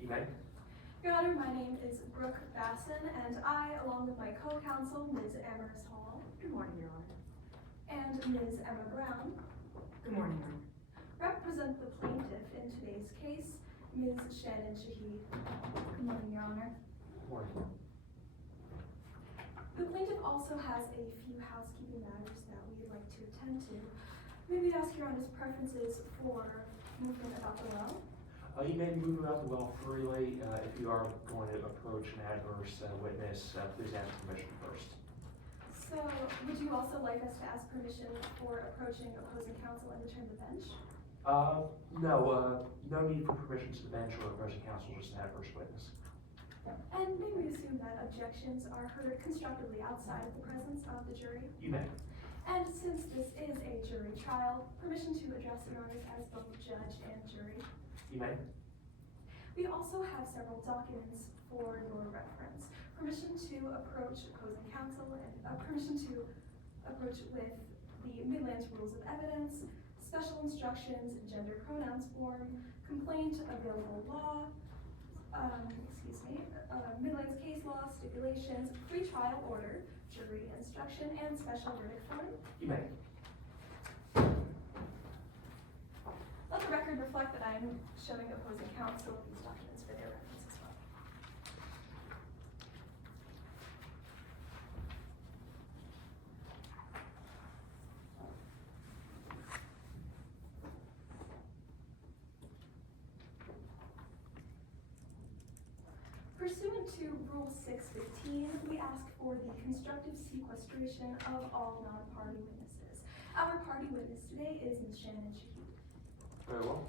You may. Your Honor, my name is Brooke Basson, and I, along with my co-counsel, Ms. Amherst Hall. Good morning, Your Honor. And Ms. Emma Brown. Good morning, Your Honor. Represent the plaintiff in today's case, Ms. Shannon Shahid. Good morning, Your Honor. Morning. The plaintiff also has a few housekeeping matters that we would like to attend to. Maybe ask Your Honor's preferences for movement about the well. You may move about the well freely. If you are going to approach an adverse witness, please ask permission first. So, would you also like us to ask permission for approaching opposing counsel and return to the bench? No need for permission to the bench or opposing counsel, just an adverse witness. And may we assume that objections are heard constructively outside of the presence of the jury? You may. And since this is a jury trial, permission to address Your Honors as both judge and jury. You may. We also have several documents for your reference. Permission to approach opposing counsel and permission to approach with the Midlands Rules of Evidence, special instructions, gender pronouns form, complaint, available law, Midlands case law, stipulations, pre-trial order, jury instruction, and special verdict form. You may. Let the record reflect that I am showing opposing counsel these documents for their reference as well. Pursuant to Rule 615, we ask for the constructive sequestration of all non-party witnesses. Our party witness today is Ms. Shannon Shahid. Very well.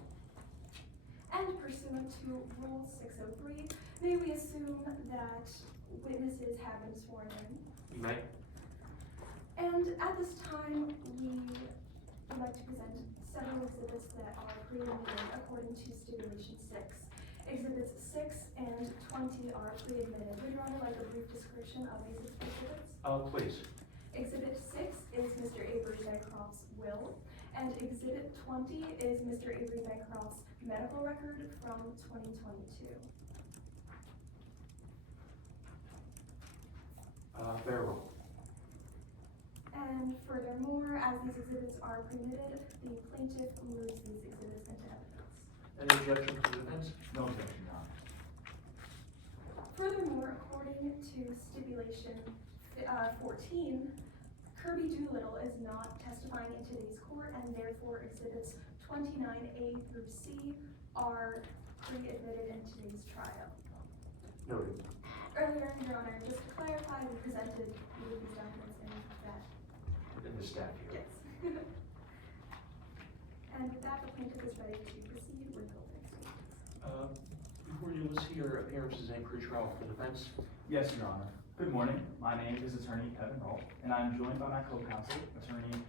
And pursuant to Rule 603, may we assume that witnesses have been sworn in? You may. And at this time, we would like to present several exhibits that are pre-admitted according to Stipulation 6. Exhibits 6 and 20 are pre-admitted. Would Your Honor like a brief description of these exhibits? Please. Exhibit 6 is Mr. Avery Bancroft's will, and Exhibit 20 is Mr. Avery Bancroft's medical record from 2022. Very well. And furthermore, as these exhibits are permitted, the plaintiff moves these exhibits into evidence. Any objection to the defense? No objection, Your Honor. Furthermore, according to Stipulation 14, Kirby Doolittle is not testifying in today's court, and therefore exhibits 29A through C are pre-admitted in today's trial. Noted. Earlier, Your Honor, just to clarify, we presented you with these documents in that. In the staff here. Yes. And with that, the plaintiff is ready to proceed with opening statements. Before you, let's see your appearances in pre-trial for the defense. Yes, Your Honor. Good morning. My name is Attorney Kevin Roll, and I'm joined by my co-counsel, Attorney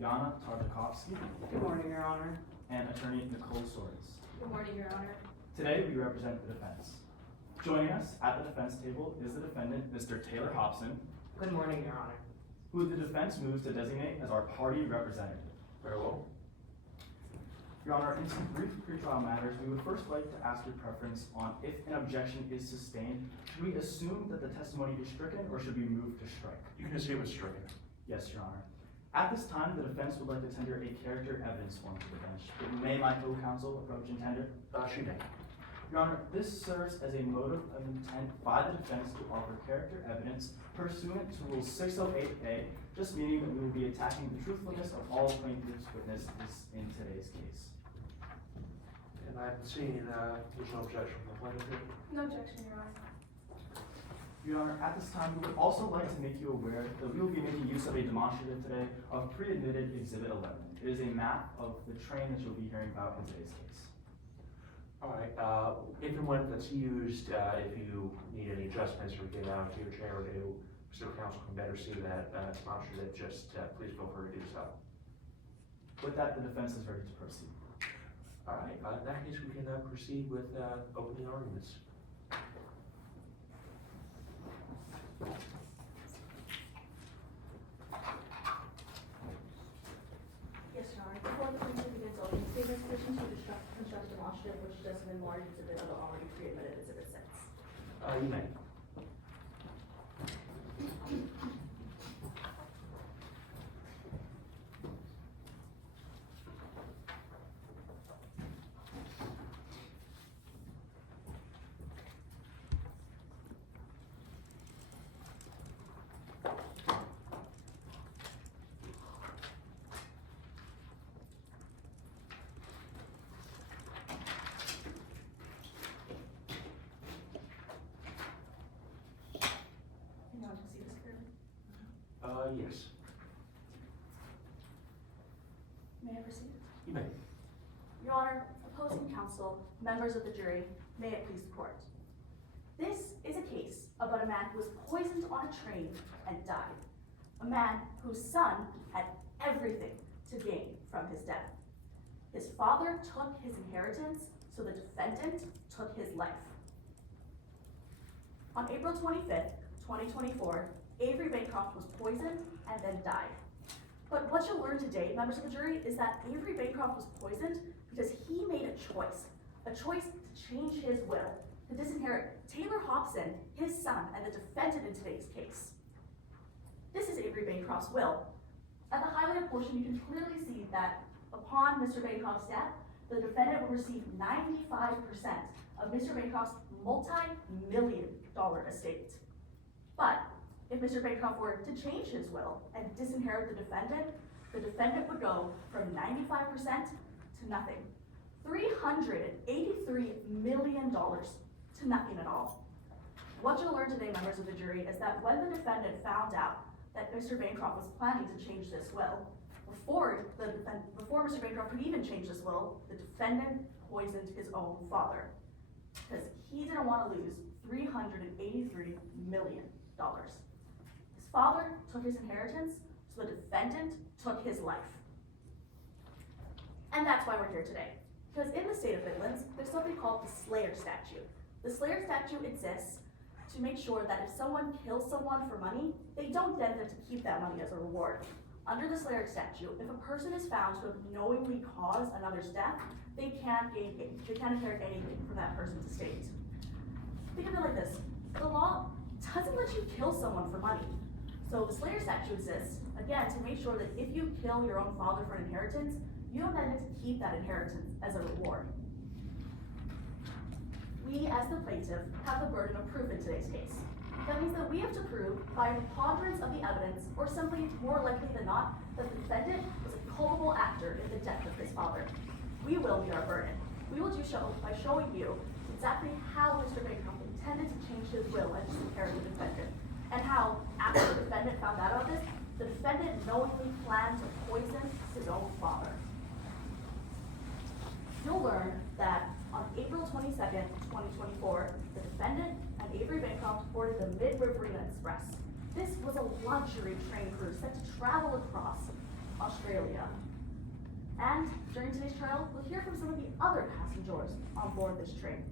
Yana Tartakovsky. Good morning, Your Honor. And Attorney Nicole Soares. Good morning, Your Honor. Today, we represent the defense. Joining us at the defense table is the defendant, Mr. Taylor Hobson, Good morning, Your Honor. who the defense moves to designate as our party representative. Very well. Your Honor, in some brief pretrial matters, we would first like to ask your preference on if an objection is sustained. Should we assume that the testimony is stricken, or should we move to strike? You can assume it's stricken. Yes, Your Honor. At this time, the defense would like to tender a character evidence form to the bench. May my co-counsel approach and tender? She may. Your Honor, this serves as a motive of intent by the defense to offer character evidence pursuant to Rule 608A, just meaning that we will be attacking the truthfulness of all plaintiff's witnesses in today's case. And I've seen, there's no objection from the plaintiff here. No objection, Your Honor. Your Honor, at this time, we would also like to make you aware that we will be making use of a demonstrative today of pre-admitted Exhibit 11. It is a map of the train that you'll be hearing about in today's case. All right, if and when that's used, if you need any adjustments or get out of your chair or do, so counsel can better see that demonstrative, just please feel free to do so. With that, the defense is ready to proceed. All right, in that case, we can proceed with opening arguments. Yes, Your Honor. Before the plaintiff begins opening statements, petition to construct demonstrative which does enlarge exhibit of the already pre-admitted exhibit 6. You may. You want to see this clearly? Yes. May I proceed? You may. Your Honor, opposing counsel, members of the jury, may it please the court. This is a case about a man who was poisoned on a train and died. A man whose son had everything to gain from his death. His father took his inheritance, so the defendant took his life. On April 25th, 2024, Avery Bancroft was poisoned and then died. But what you'll learn today, members of the jury, is that Avery Bancroft was poisoned because he made a choice to change his will, to disinherit Taylor Hobson, his son, and the defendant in today's case. This is Avery Bancroft's will. At the highlighted portion, you can clearly see that upon Mr. Bancroft's death, the defendant will receive 95% of Mr. Bancroft's multi-million-dollar estate. But if Mr. Bancroft were to change his will and disinherit the defendant would go from 95% to nothing. $383 million to nothing at all. What you'll learn today, members of the jury, is that when the defendant found out that Mr. Bancroft was planning to change this will, before Mr. Bancroft could even change this will, the defendant poisoned his own father. Because he didn't want to lose $383 million. His father took his inheritance, so the defendant took his life. And that's why we're here today. Because in the state of Midlands, there's something called the Slayer Statute. The Slayer Statute exists to make sure that if someone kills someone for money, they don't then get to keep that money as a reward. Under the Slayer Statute, if a person is found to have knowingly caused another's death, they can't inherit anything from that person's estate. Think of it like this: the law doesn't let you kill someone for money. So the Slayer Statute exists, again, to make sure that if you kill your own father for an inheritance, you don't then get to keep that inheritance as a reward. We, as the plaintiff, have the burden of proof in today's case. That means that we have to prove, by a preponderance of the evidence, or simply more likely than not, that the defendant was a culpable actor in the death of his father. We will meet our burden. We will do so by showing you exactly how Mr. Bancroft intended to change his will and disinherit the defendant, and how, after the defendant found out about this, the defendant knowingly planned to poison his own father. You'll learn that on April 22nd, 2024, the defendant and Avery Bancroft boarded the Mid-Riverina Express. This was a luxury train cruise set to travel across Australia. And during today's trial, we'll hear from some of the other passengers on board this train.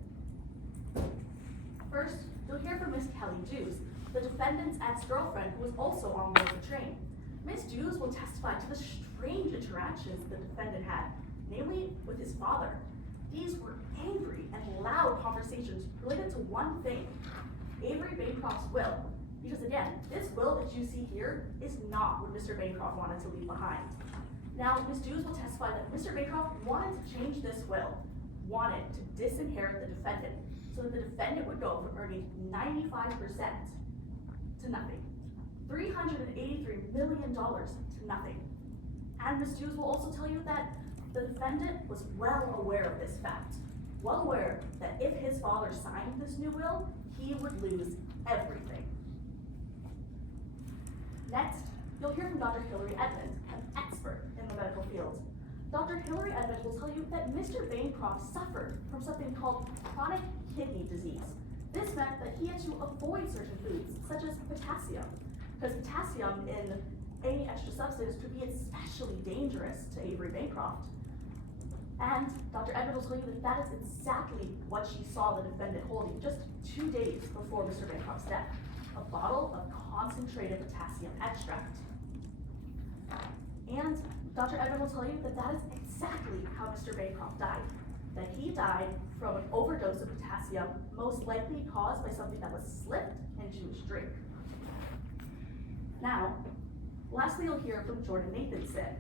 First, you'll hear from Miss Kelly Dews, the defendant's ex-girlfriend who was also on board the train. Miss Dews will testify to the strange interactions the defendant had, namely with his father. These were angry and loud conversations related to one thing: Avery Bancroft's will. Because again, this will that you see here is not what Mr. Bancroft wanted to leave behind. Now, Ms. Dews will testify that Mr. Bancroft wanted to change this will, wanted to disinherit the defendant, so that the defendant would go from earning 95% to nothing. $383 million to nothing. And Ms. Dews will also tell you that the defendant was well aware of this fact, well aware that if his father signed this new will, he would lose everything. Next, you'll hear from Dr. Hilary Edmonds, an expert in the medical field. Dr. Hilary Edmonds will tell you that Mr. Bancroft suffered from something called chronic kidney disease. This meant that he had to avoid certain foods, such as potassium, because potassium in any extra substance could be especially dangerous to Avery Bancroft. And Dr. Edmonds will tell you that that is exactly what she saw the defendant holding just 2 days before Mr. Bancroft's death: a bottle of concentrated potassium extract. And Dr. Edmonds will tell you that that is exactly how Mr. Bancroft died. that he died from an overdose of potassium, most likely caused by something that was slipped into his drink. Now, lastly, you'll hear from Jordan Nathanson.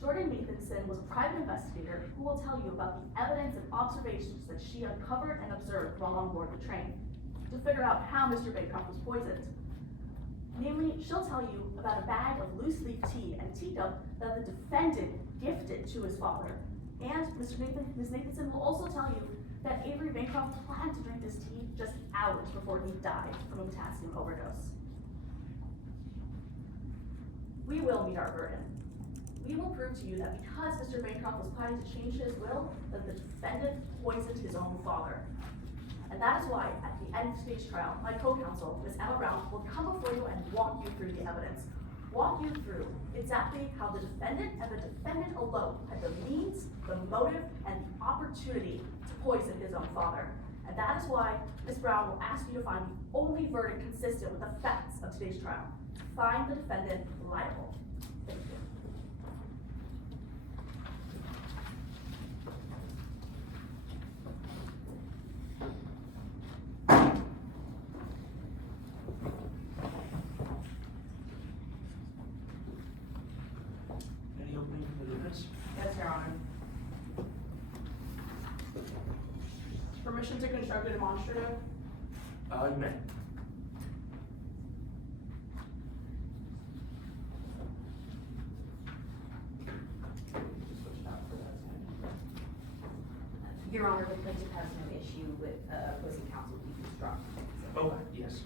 Jordan Nathanson was a private investigator who will tell you about the evidence and observations that she uncovered and observed while on board the train to figure out how Mr. Bancroft was poisoned. Namely, she'll tell you about a bag of loose leaf tea and teacup that the defendant gifted to his father. And Ms. Nathanson will also tell you that Avery Bancroft planned to drink this tea just hours before he died from a potassium overdose. We will meet our burden. We will prove to you that because Mr. Bancroft was planning to change his will, that the defendant poisoned his own father. And that is why, at the end of today's trial, my co-counsel, Ms. Emma Brown, will come before you and walk you through the evidence. Walk you through exactly how the defendant and the defendant alone had the means, the motive, and the opportunity to poison his own father. And that is why Ms. Brown will ask you to find the only verdict consistent with the facts of today's trial. Find the defendant liable. Thank you. Any opening for the defense? Yes, Your Honor. Permission to construct a demonstrative? You may. Your Honor, the plaintiff has no issue with opposing counsel deconstruct. Oh, yes.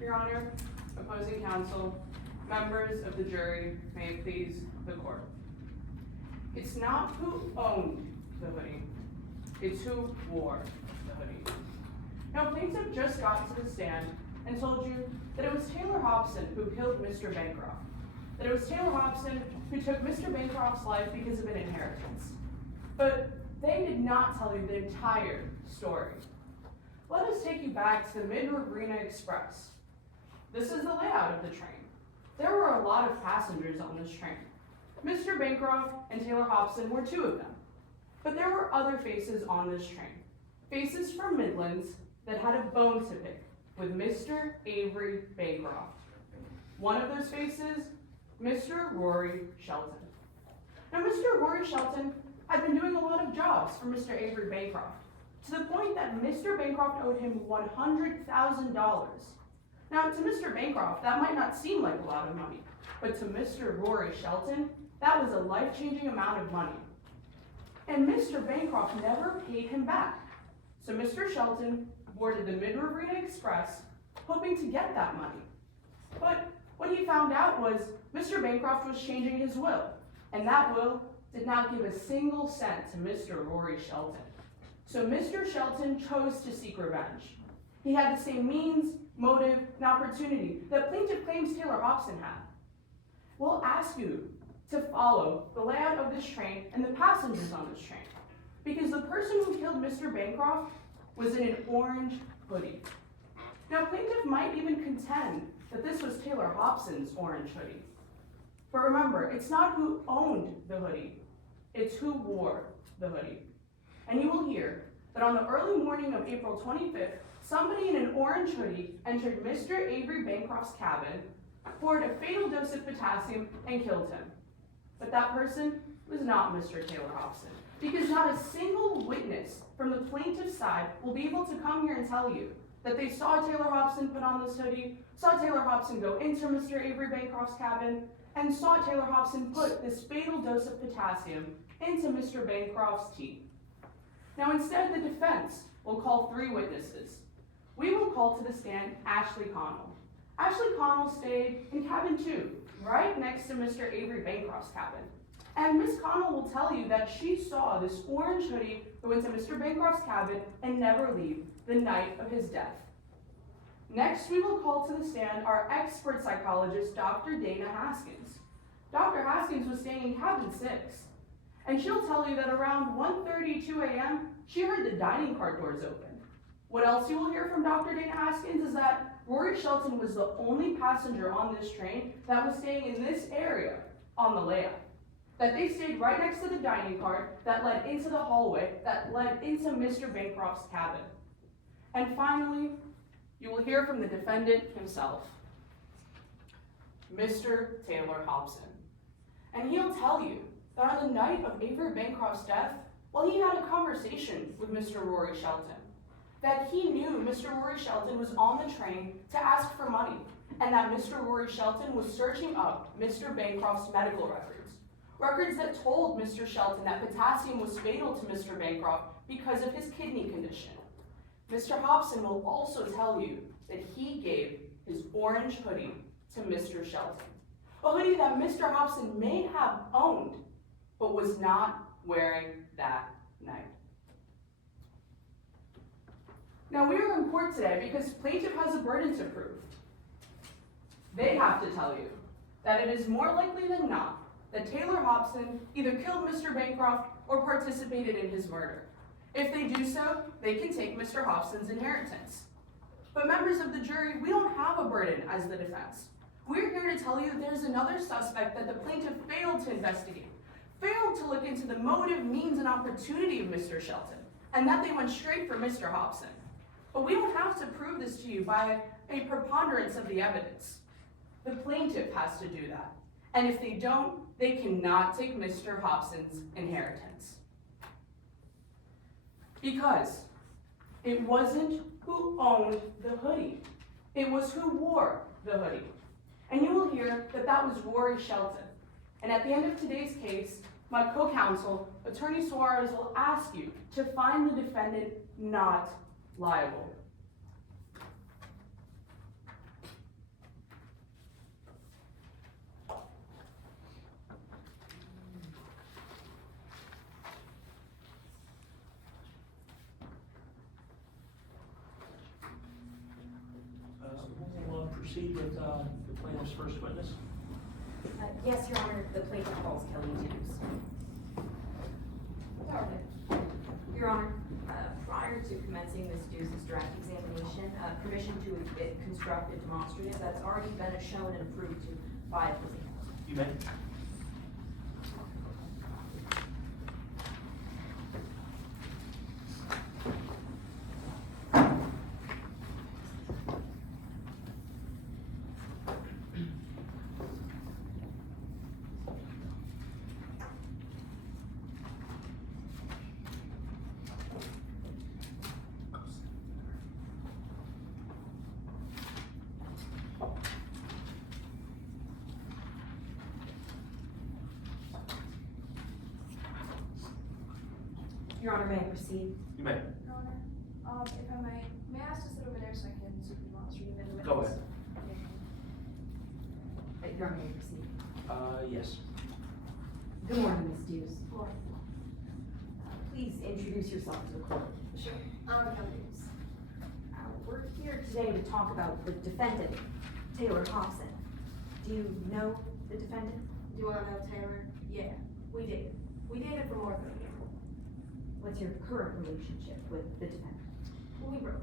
Your Honor, opposing counsel, members of the jury, may it please the court. It's not who owned the hoodie, it's who wore the hoodie. Now, plaintiff just got to the stand and told you that it was Taylor Hobson who killed Mr. Bancroft, that it was Taylor Hobson who took Mr. Bancroft's life because of an inheritance. But they did not tell you the entire story. Let us take you back to the Mid-Riverina Express. This is the layout of the train. There were a lot of passengers on this train. Mr. Bancroft and Taylor Hobson were two of them. But there were other faces on this train. Faces from Midlands that had a bone to pick with Mr. Avery Bancroft. One of those faces, Mr. Rory Shelton. Now, Mr. Rory Shelton had been doing a lot of jobs for Mr. Avery Bancroft, to the point that Mr. Bancroft owed him $100,000. Now, to Mr. Bancroft, that might not seem like a lot of money, but to Mr. Rory Shelton, that was a life-changing amount of money. And Mr. Bancroft never paid him back. So Mr. Shelton boarded the Mid-Riverina Express, hoping to get that money. But what he found out was Mr. Bancroft was changing his will, and that will did not give a single cent to Mr. Rory Shelton. So Mr. Shelton chose to seek revenge. He had the same means, motive, and opportunity that plaintiff claims Taylor Hobson had. We'll ask you to follow the layout of this train and the passengers on this train, because the person who killed Mr. Bancroft was in an orange hoodie. Now, plaintiff might even contend that this was Taylor Hobson's orange hoodie. But remember, it's not who owned the hoodie, it's who wore the hoodie. And you will hear that on the early morning of April 25th, somebody in an orange hoodie entered Mr. Avery Bancroft's cabin, poured a fatal dose of potassium, and killed him. But that person was not Mr. Taylor Hobson, because not a single witness from the plaintiff's side will be able to come here and tell you that they saw Taylor Hobson put on this hoodie, saw Taylor Hobson go into Mr. Avery Bancroft's cabin, and saw Taylor Hobson put this fatal dose of potassium into Mr. Bancroft's tea. Now, instead, the defense will call 3 witnesses. We will call to the stand Ashley Connell. Ashley Connell stayed in cabin 2, right next to Mr. Avery Bancroft's cabin. And Miss Connell will tell you that she saw this orange hoodie go into Mr. Bancroft's cabin and never leave the night of his death. Next, we will call to the stand our expert psychologist, Dr. Dana Haskins. Dr. Haskins was staying in cabin 6, and she'll tell you that around 1:32 a.m., she heard the dining car doors open. What else you will hear from Dr. Dana Haskins is that Rory Shelton was the only passenger on this train that was staying in this area on the layout. That they stayed right next to the dining car that led into the hallway that led into Mr. Bancroft's cabin. And finally, you will hear from the defendant himself, Mr. Taylor Hobson. And he'll tell you that on the night of Avery Bancroft's death, well, he had a conversation with Mr. Rory Shelton. That he knew Mr. Rory Shelton was on the train to ask for money, and that Mr. Rory Shelton was searching up Mr. Bancroft's medical records. Records that told Mr. Shelton that potassium was fatal to Mr. Bancroft because of his kidney condition. Mr. Hobson will also tell you that he gave his orange hoodie to Mr. Shelton. A hoodie that Mr. Hobson may have owned, but was not wearing that night. Now, we are in court today because plaintiff has a burden to prove. They have to tell you that it is more likely than not that Taylor Hobson either killed Mr. Bancroft or participated in his murder. If they do so, they can take Mr. Hobson's inheritance. But members of the jury, we don't have a burden as the defense. We're here to tell you that there's another suspect that the plaintiff failed to investigate, failed to look into the motive, means, and opportunity of Mr. Shelton, and that they went straight for Mr. Hobson. But we don't have to prove this to you by a preponderance of the evidence. The plaintiff has to do that. And if they don't, they cannot take Mr. Hobson's inheritance. Because it wasn't who owned the hoodie. It was who wore the hoodie. And you will hear that that was Rory Shelton. And at the end of today's case, my co-counsel, Attorney Suarez, will ask you to find the defendant not liable. We'll proceed with the plaintiff's first witness. Yes, Your Honor, the plaintiff calls Kelly Dews. Your Honor, prior to commencing Ms. Dews' direct examination, permission to construct a demonstrative that's already been shown and approved to by opposing counsel. You may. Your Honor, may I proceed? You may. Your Honor, if I may I ask to sit over there so I can see the demonstrative and the witness? Go ahead. Your Honor, may I proceed? Yes. Good morning, Ms. Dews. Lauren. Please introduce yourself to the court. Sure. I'm Kelly Dews. We're here today to talk about the defendant, Taylor Hobson. Do you know the defendant? Do I know Taylor? Yeah, we did. We dated for more than a year. What's your current relationship with the defendant? We broke up.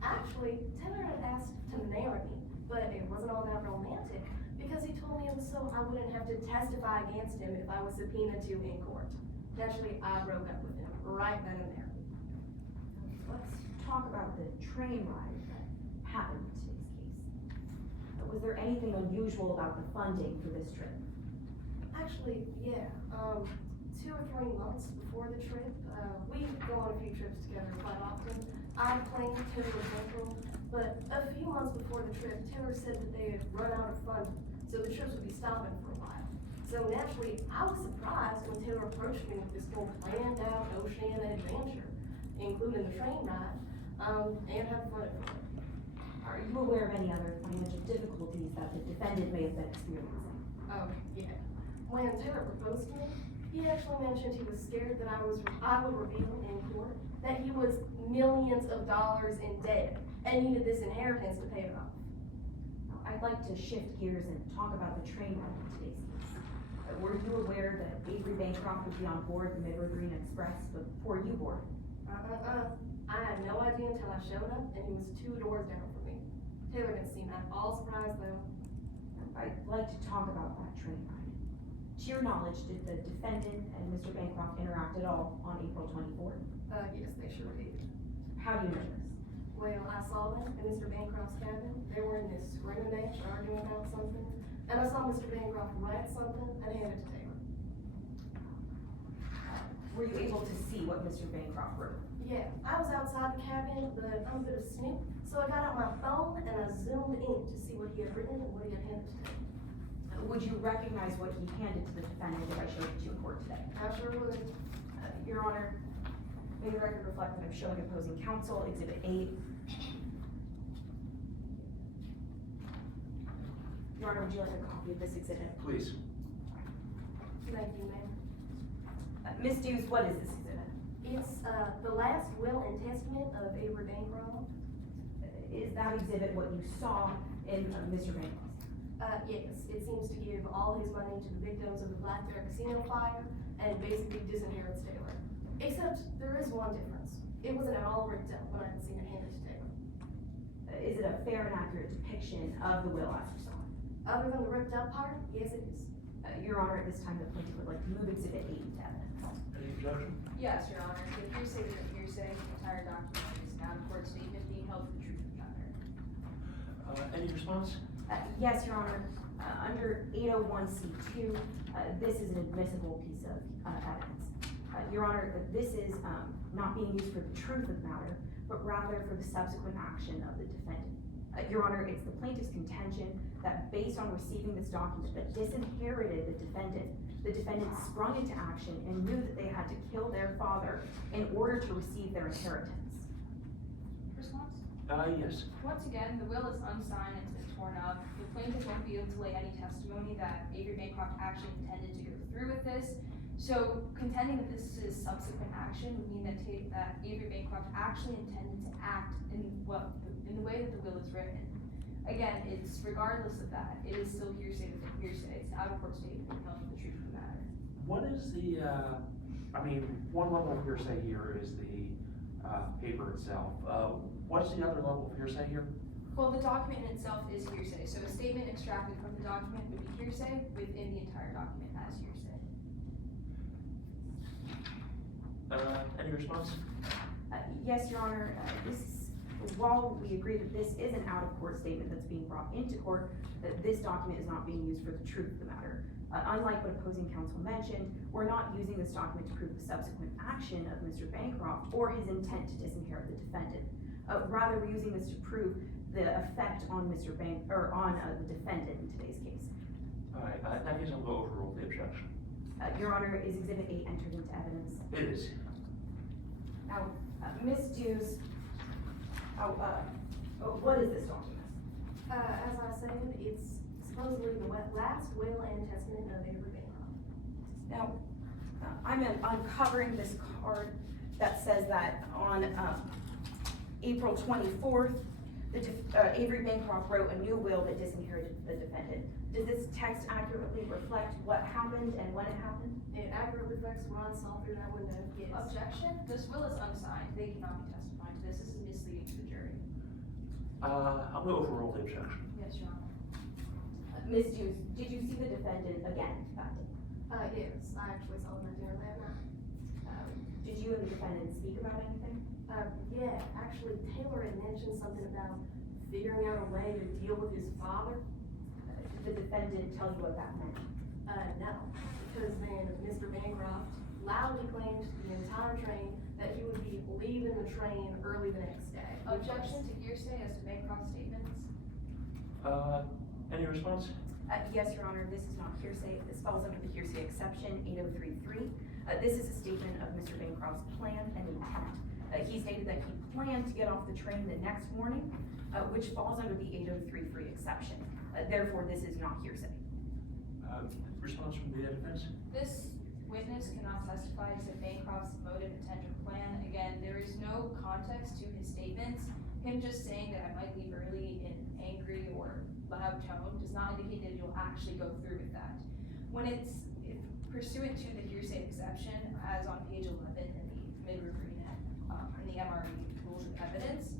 Actually, Taylor had asked to marry me, but it wasn't all that romantic because he told me it was so I wouldn't have to testify against him if I was subpoenaed to in court. Naturally, I broke up with him right then and there. Let's talk about the train ride that happened in today's case. Was there anything unusual about the funding for this trip? Actually, yeah. 2 or 3 months before the trip, we go on a few trips together quite often. I claimed Taylor was central, but a few months before the trip, Taylor said that they had run out of funding, so the trips would be stopping for a while. So naturally, I was surprised when Taylor approached me with this whole planned out ocean adventure, including the train ride, and had fun. Are you aware of any other financial difficulties that the defendant may have been experiencing? Oh, yeah. When Taylor proposed to me, he actually mentioned he was scared that I would reveal in court that he was millions of dollars in debt and needed this inheritance to pay it off. I'd like to shift gears and talk about the train ride in today's case. Were you aware that Avery Bancroft would be on board the Midway Express before you boarded? I had no idea until I showed up and he was 2 doors down from me. Taylor didn't seem at all surprised though. I'd like to talk about that train ride. To your knowledge, did the defendant and Mr. Bancroft interact at all on April 24th? Yes, they sure did. How do you know this? Well, I saw them in Mr. Bancroft's cabin. They were in this screaming match arguing about something. And I saw Mr. Bancroft write something and hand it to Taylor. Were you able to see what Mr. Bancroft wrote? Yeah, I was outside the cabin, but I'm a bit of a snoop, so I got out my phone and I zoomed in to see what he had written and what he had handed to Taylor. Would you recognize what he handed to the defendant if I showed it to you in court today? I sure would. Your Honor, may the record reflect that I'm showing opposing counsel Exhibit 8. Your Honor, would you like a copy of this exhibit? Please. Thank you, ma'am. Ms. Dews, what is this exhibit? It's, the last will and testament of Avery Bancroft. Is that exhibit what you saw in Mr. Bancroft's? Yes, it seems to give all his money to the victims of the Black Bear Casino fire and basically disinherits Taylor. Except there is one difference. It wasn't at all ripped up when I had seen it handed to Taylor. Is it a fair and accurate depiction of the will as you saw it? Other than the ripped up part, yes it is. Your Honor, at this time, the plaintiff would like to move Exhibit 8 into evidence. Any objection? Yes, Your Honor, if hearsay isn't hearsay, the entire document is an out-of-court statement being held for the truth of the matter. Any response? Yes, Your Honor, under 801C2, this is an admissible piece of evidence. Your Honor, this is not being used for the truth of the matter, but rather for the subsequent action of the defendant. Your Honor, it's the plaintiff's contention that based on receiving this document that disinherited the defendant sprung into action and knew that they had to kill their father in order to receive their inheritance. Response? Yes. Once again, the will is unsigned, it's been torn up. The plaintiff won't be able to lay any testimony that Avery Bancroft actually intended to go through with this. So contending that this is subsequent action would mean that Avery Bancroft actually intended to act in the way that the will is written. Again, it's regardless of that, it is still hearsay within hearsay. It's out of court statement being held for the truth of the matter. What is the, one level of hearsay here is the paper itself. What's the other level of hearsay here? Well, the document in itself is hearsay, so a statement extracted from the document would be hearsay within the entire document as hearsay. Any response? Yes, Your Honor, while we agree that this is an out-of-court statement that's being brought into court, that this document is not being used for the truth of the matter. Unlike what opposing counsel mentioned, we're not using this document to prove the subsequent action of Mr. Bancroft or his intent to disinherit the defendant. Rather, we're using this to prove the effect on the defendant in today's case. All right, that means I'll go overrule the objection. Your Honor, is Exhibit 8 entered into evidence? It is. Now, Ms. Dews, what is this document? As I said, it's supposedly the last will and testament of Avery Bancroft. Now, I'm uncovering this card that says that on April 24th, Avery Bancroft wrote a new will that disinherited the defendant. Does this text accurately reflect what happened and when it happened? It accurately reflects what I saw through that window, yes. Objection, this will is unsigned, they cannot be testifying to this, this is misleading to the jury. I'll go overrule the objection. Yes, Your Honor. Ms. Dews, did you see the defendant again that day? Yes, I actually saw them at dinner that night. Did you and the defendant speak about anything? Yeah, actually Taylor had mentioned something about figuring out a way to deal with his father. Did the defendant tell you what that meant? No, because then Mr. Bancroft loudly claimed to the entire train that he would be leaving the train early the next day. Objection to hearsay as to Bancroft's statements? Any response? Yes, Your Honor, this is not hearsay. This falls under the hearsay exception, 8033. This is a statement of Mr. Bancroft's plan and intent. He stated that he planned to get off the train the next morning, which falls under the 8033 exception. Therefore, this is not hearsay. Response from the defense? This witness cannot testify to Bancroft's motive, intent, or plan. Again, there is no context to his statements. Him just saying that I might leave early in angry or loud tone does not indicate that you'll actually go through with that. When it's pursuant to the hearsay exception, as on page 11 in the mid-agreement, in the MRE rules of evidence,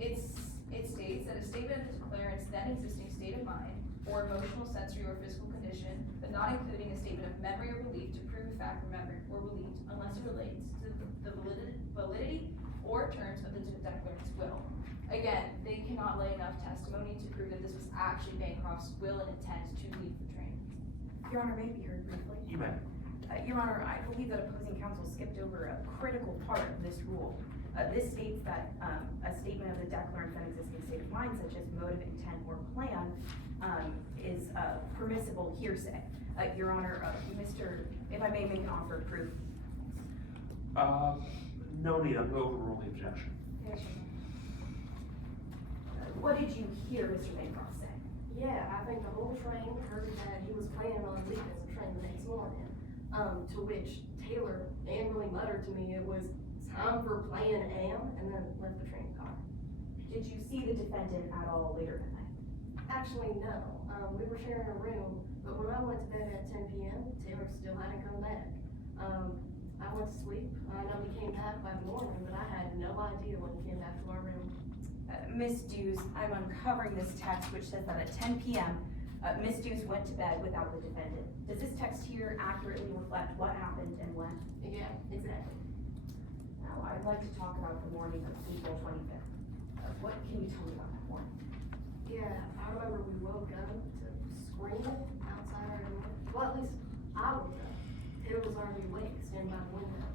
it states that a statement of the declarant's then existing state of mind or emotional, sensory, or physical condition, but not including a statement of memory or belief to prove a fact remembered or believed unless it relates to the validity or terms of the declarant's will. Again, they cannot lay enough testimony to prove that this was actually Bancroft's will and intent to leave the train. Your Honor, may I be heard briefly? You may. Your Honor, I believe that opposing counsel skipped over a critical part of this rule. This states that a statement of the declarant then existing state of mind, such as motive, intent, or plan, is permissible hearsay. Your Honor, if I may make an offer of proof. No need, I'm going to overrule the objection. Yes, Your Honor. What did you hear Mr. Bancroft say? Yeah, I think the whole train heard that he was planning on leaving the train the next morning. To which Taylor angrily muttered to me, it was time for Plan M, and then left the train car. Did you see the defendant at all later that night? Actually, no. We were sharing a room, but when I went to bed at 10 p.m., Taylor still hadn't come back. I went to sleep. I know he came back by the morning, but I had no idea when he came back to our room. Ms. Dews, I'm uncovering this text which says that at 10 p.m., Ms. Dews went to bed without the defendant. Does this text here accurately reflect what happened and when? Yeah, exactly. Now, I'd like to talk about the morning of April 25th. What can you tell me about that morning? Yeah, I remember we woke up to screaming outside our door. Well, at least I woke up. Taylor was already awake, standing by the window.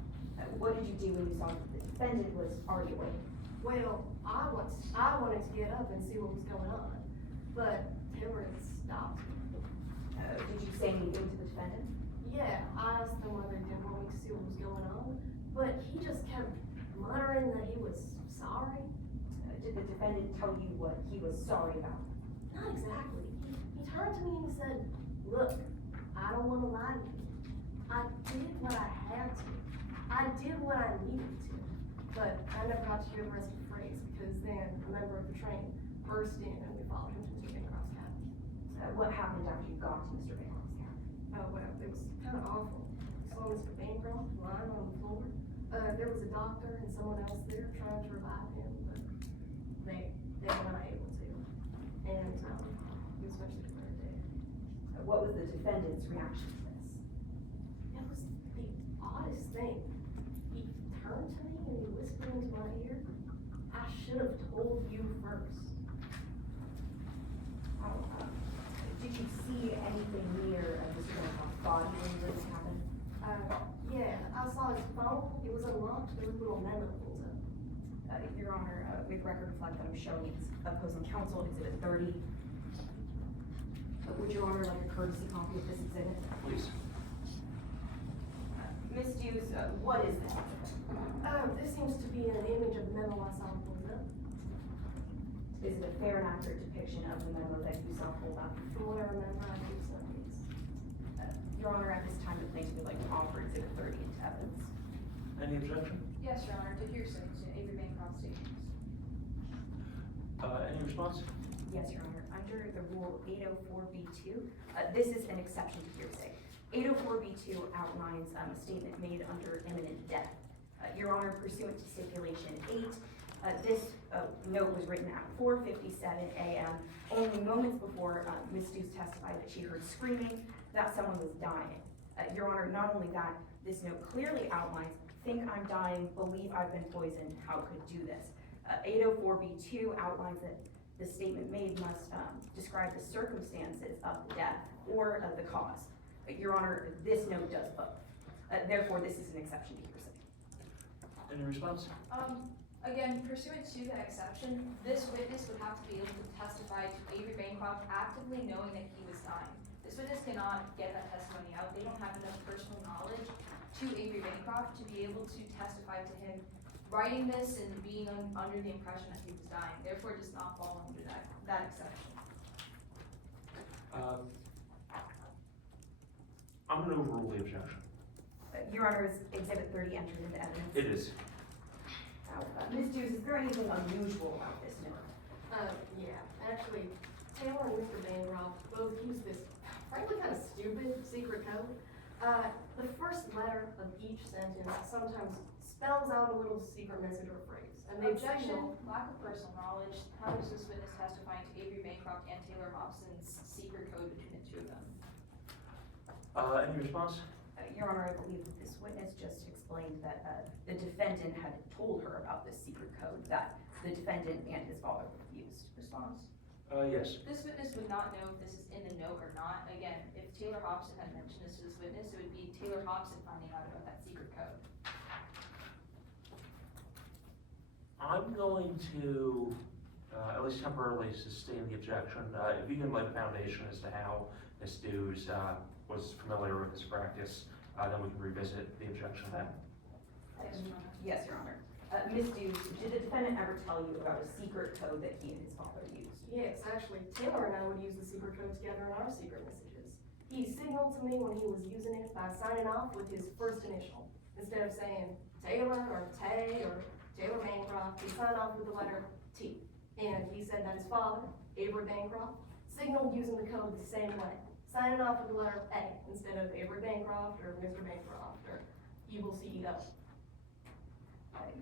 What did you do when you saw that the defendant was already awake? Well, I wanted to get up and see what was going on, but Taylor had stopped me. Did you say anything to the defendant? Yeah, I asked him whether he didn't want me to see what was going on, but he just kept muttering that he was sorry. Did the defendant tell you what he was sorry about? Not exactly. He turned to me and he said, look, I don't want to lie to you. I did what I had to. I did what I needed to. But I never got to hear the rest of the phrase because then a member of the train burst in and we followed him to Mr. Bancroft's cabin. What happened after you got to Mr. Bancroft's cabin? Oh, well, it was kind of awful. We saw Mr. Bancroft lying on the floor. There was a doctor and someone else there trying to revive him, but they were not able to. And he was eventually declared dead. What was the defendant's reaction to this? It was the oddest thing. He turned to me and he whispered into my ear, I should have told you first. Did you see anything near Mr. Bancroft's body when this happened? Yeah, I saw his phone. It was unlocked. There was a little memo pulled up. Your Honor, with record reflect that I'm showing it's opposing counsel exhibit 30. Would Your Honor like a courtesy copy of this exhibit? Please. Ms. Dews, what is this? This seems to be an image of the memo I saw pulled up. Is it a fair and accurate depiction of the memo that you saw pulled up? From what I remember, I think so, yes. Your Honor, at this time, the plaintiff would like to offer exhibit 30 into evidence. Any objection? Yes, Your Honor, to hearsay to Avery Bancroft's statements. Any response? Yes, Your Honor. Under the rule 804B2, this is an exception to hearsay. 804B2 outlines a statement made under imminent death. Your Honor, pursuant to stipulation 8, this note was written at 4:57 a.m., only moments before Ms. Dews testified that she heard screaming that someone was dying. Your Honor, not only that, this note clearly outlines, think I'm dying, believe I've been poisoned, how could do this. 804B2 outlines that the statement made must describe the circumstances of the death or of the cause. Your Honor, this note does both. Therefore, this is an exception to hearsay. Any response? Again, pursuant to that exception, this witness would have to be able to testify to Avery Bancroft actively knowing that he was dying. This witness cannot get that testimony out. They don't have enough personal knowledge to Avery Bancroft to be able to testify to him writing this and being under the impression that he was dying. Therefore, it does not fall under that exception. I'm gonna overrule the objection. Your Honor, is Exhibit 30 entered into evidence? It is. Now, Ms. Dews, is there anything unusual about this note? Yeah, actually, Taylor and Mr. Bancroft both use this frankly kind of stupid secret code. The first letter of each sentence sometimes spells out a little secret message or phrase. And the Objection, lack of personal knowledge. How is this witness testifying to Avery Bancroft and Taylor Hobson's secret code between the two of them? Any response? Your Honor, I believe that this witness just explained that the defendant had told her about this secret code that the defendant and his father would have used. Response? Yes. This witness would not know if this is in the note or not. Again, if Taylor Hobson had mentioned this to this witness, it would be Taylor Hobson finding out about that secret code. I'm going to, at least temporarily sustain the objection. If you can lay the foundation as to how Ms. Dews, was familiar with this practice, then we can revisit the objection then. Yes, Your Honor. Ms. Dews, did the defendant ever tell you about a secret code that he and his father used? Yes, actually, Taylor and I would use the secret code together in our secret messages. He signaled to me when he was using it by signing off with his first initial. Instead of saying Taylor or Tay or Taylor Bancroft, he signed off with the letter T. And he said that his father, Avery Bancroft, signaled using the code the same way, signing off with the letter A instead of Avery Bancroft or Mr. Bancroft or evil CEO.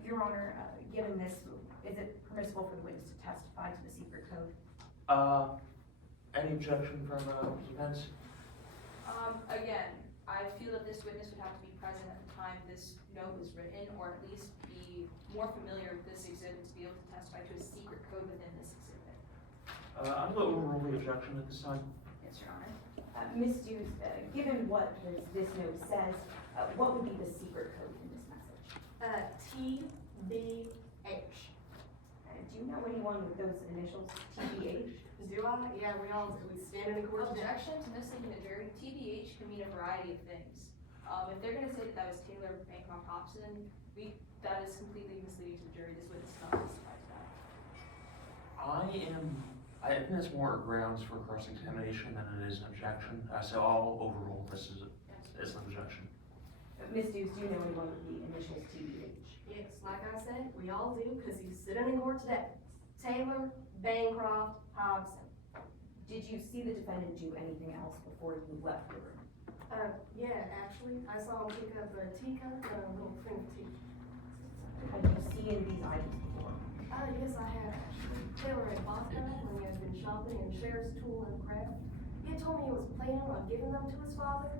Your Honor, given this, is it permissible for the witness to testify to the secret code? Any objection from, defense? Again, I feel that this witness would have to be present at the time this note was written, or at least be more familiar with this exhibit to be able to testify to a secret code within this exhibit. I'm going to overrule the objection at this time. Yes, Your Honor. Ms. Dews, given what this note says, what would be the secret code in this message? TBH. Do you know anyone with those initials, TBH? Do I? Yeah, we all do. We stand in the court. Objection to misleading the jury. TBH can mean a variety of things. If they're going to say that that was Taylor Bancroft Hobson, that is completely misleading to the jury. This witness is not testify to that. I think that's more grounds for cross-examination than it is an objection, so I'll overrule this as an objection. Ms. Dews, do you know anyone with the initials TBH? Yes, like I said, we all do, because he's sitting in court today. Taylor Bancroft Hobson. Did you see the defendant do anything else before you left the room? Yeah, actually, I saw him pick up a teacup and a little thing of tea. Have you seen these items before? Yes, I have actually. Taylor had bought them when he had been shopping in Cher's Tool and Craft. He had told me he was planning on giving them to his father.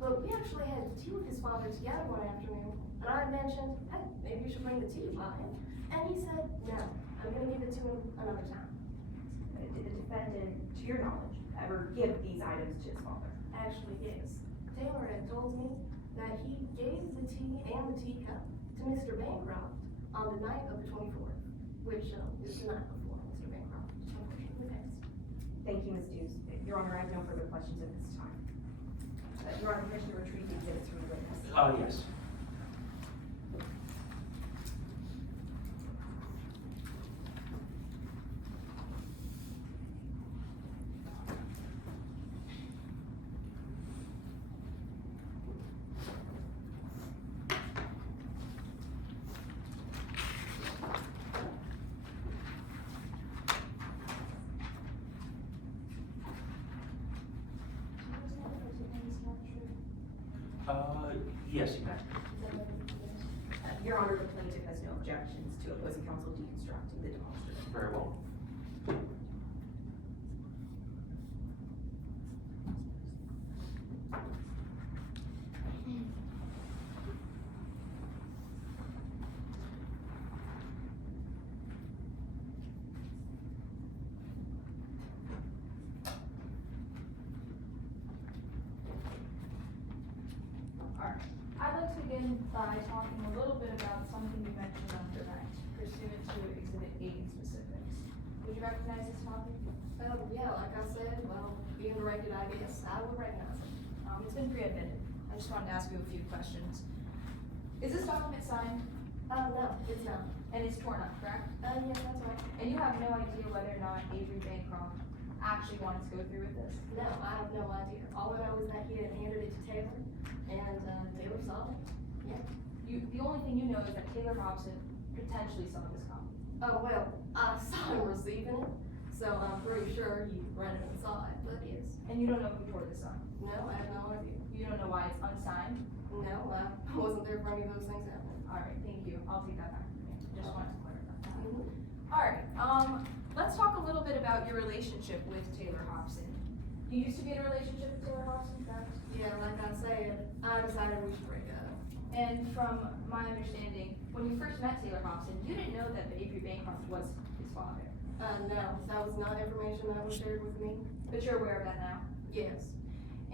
But we actually had tea with his father together one afternoon, and I mentioned, hey, maybe you should bring the tea by him. And he said, no, I'm gonna give it to him another time. Did the defendant, to your knowledge, ever give these items to his father? Actually, yes. Taylor had told me that he gave the tea and the teacup to Mr. Bancroft on the night of the 24th, which is the night before Mr. Bancroft unfortunately passed. Thank you, Ms. Dews. Your Honor, I have no further questions at this time. Your Honor, permission to retrieve the exhibits from the witness. Yes. Yes, you may. Your Honor, the plaintiff has no objections to opposing counsel deconstructing the demonstration. Very well. I'd like to begin by talking a little bit about something you mentioned on direct, pursuant to Exhibit 8 in specifics. Would you recognize this topic? Yeah, like I said, well, being directed, I guess, I would recognize it. It's been pre-admitted. I just wanted to ask you a few questions. Is this document signed? No, it's not. And it's torn up, correct? Yes, that's right. And you have no idea whether or not Avery Bancroft actually wanted to go through with this? No, I have no idea. All I know is that he had handed it to Taylor, and, Taylor saw it. The only thing you know is that Taylor Hobson potentially saw this copy. Oh, well, I saw him receiving it, so I'm pretty sure he read it and saw it, but yes. And you don't know who tore this up? No, I have no idea. You don't know why it's unsigned? No, I wasn't there for any of those things happening. Alright, thank you. I'll take that back from you. Just wanted to clarify that. Mhm. Alright, let's talk a little bit about your relationship with Taylor Hobson. You used to be in a relationship with Taylor Hobson, correct? Yeah, like I said, I decided we should break up. And from my understanding, when you first met Taylor Hobson, you didn't know that Avery Bancroft was his father. No, that was not information that was shared with me. But you're aware of that now? Yes.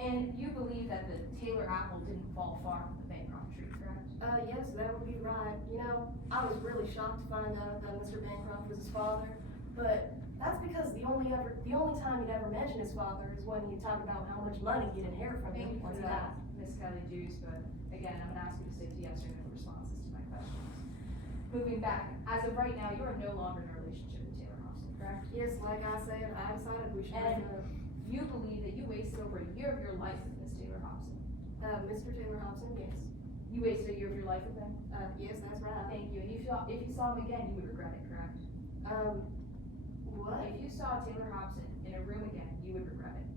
And you believe that the Taylor apple didn't fall far from the Bancroft tree, correct? Yes, that would be right. You know, I was really shocked to find out that Mr. Bancroft was his father, but that's because the only time he'd ever mention his father is when he talked about how much money he'd inherit from Thank him you for once he that, died. Miss Kelly Juice, but again, I'm gonna ask you to stick to yes or no responses to my questions. Moving back, as of right now, you are no longer in a relationship with Taylor Hobson, correct? Yes, like I said, I decided we should break up. You believe that you wasted over a year of your life with Miss Taylor Hobson. Mr. Taylor Hobson, yes. You wasted a year of your life with him? Yes, that's right. Thank you, and if you saw him again, you would regret it, correct? What? If you saw Taylor Hobson in a room again, you would regret it.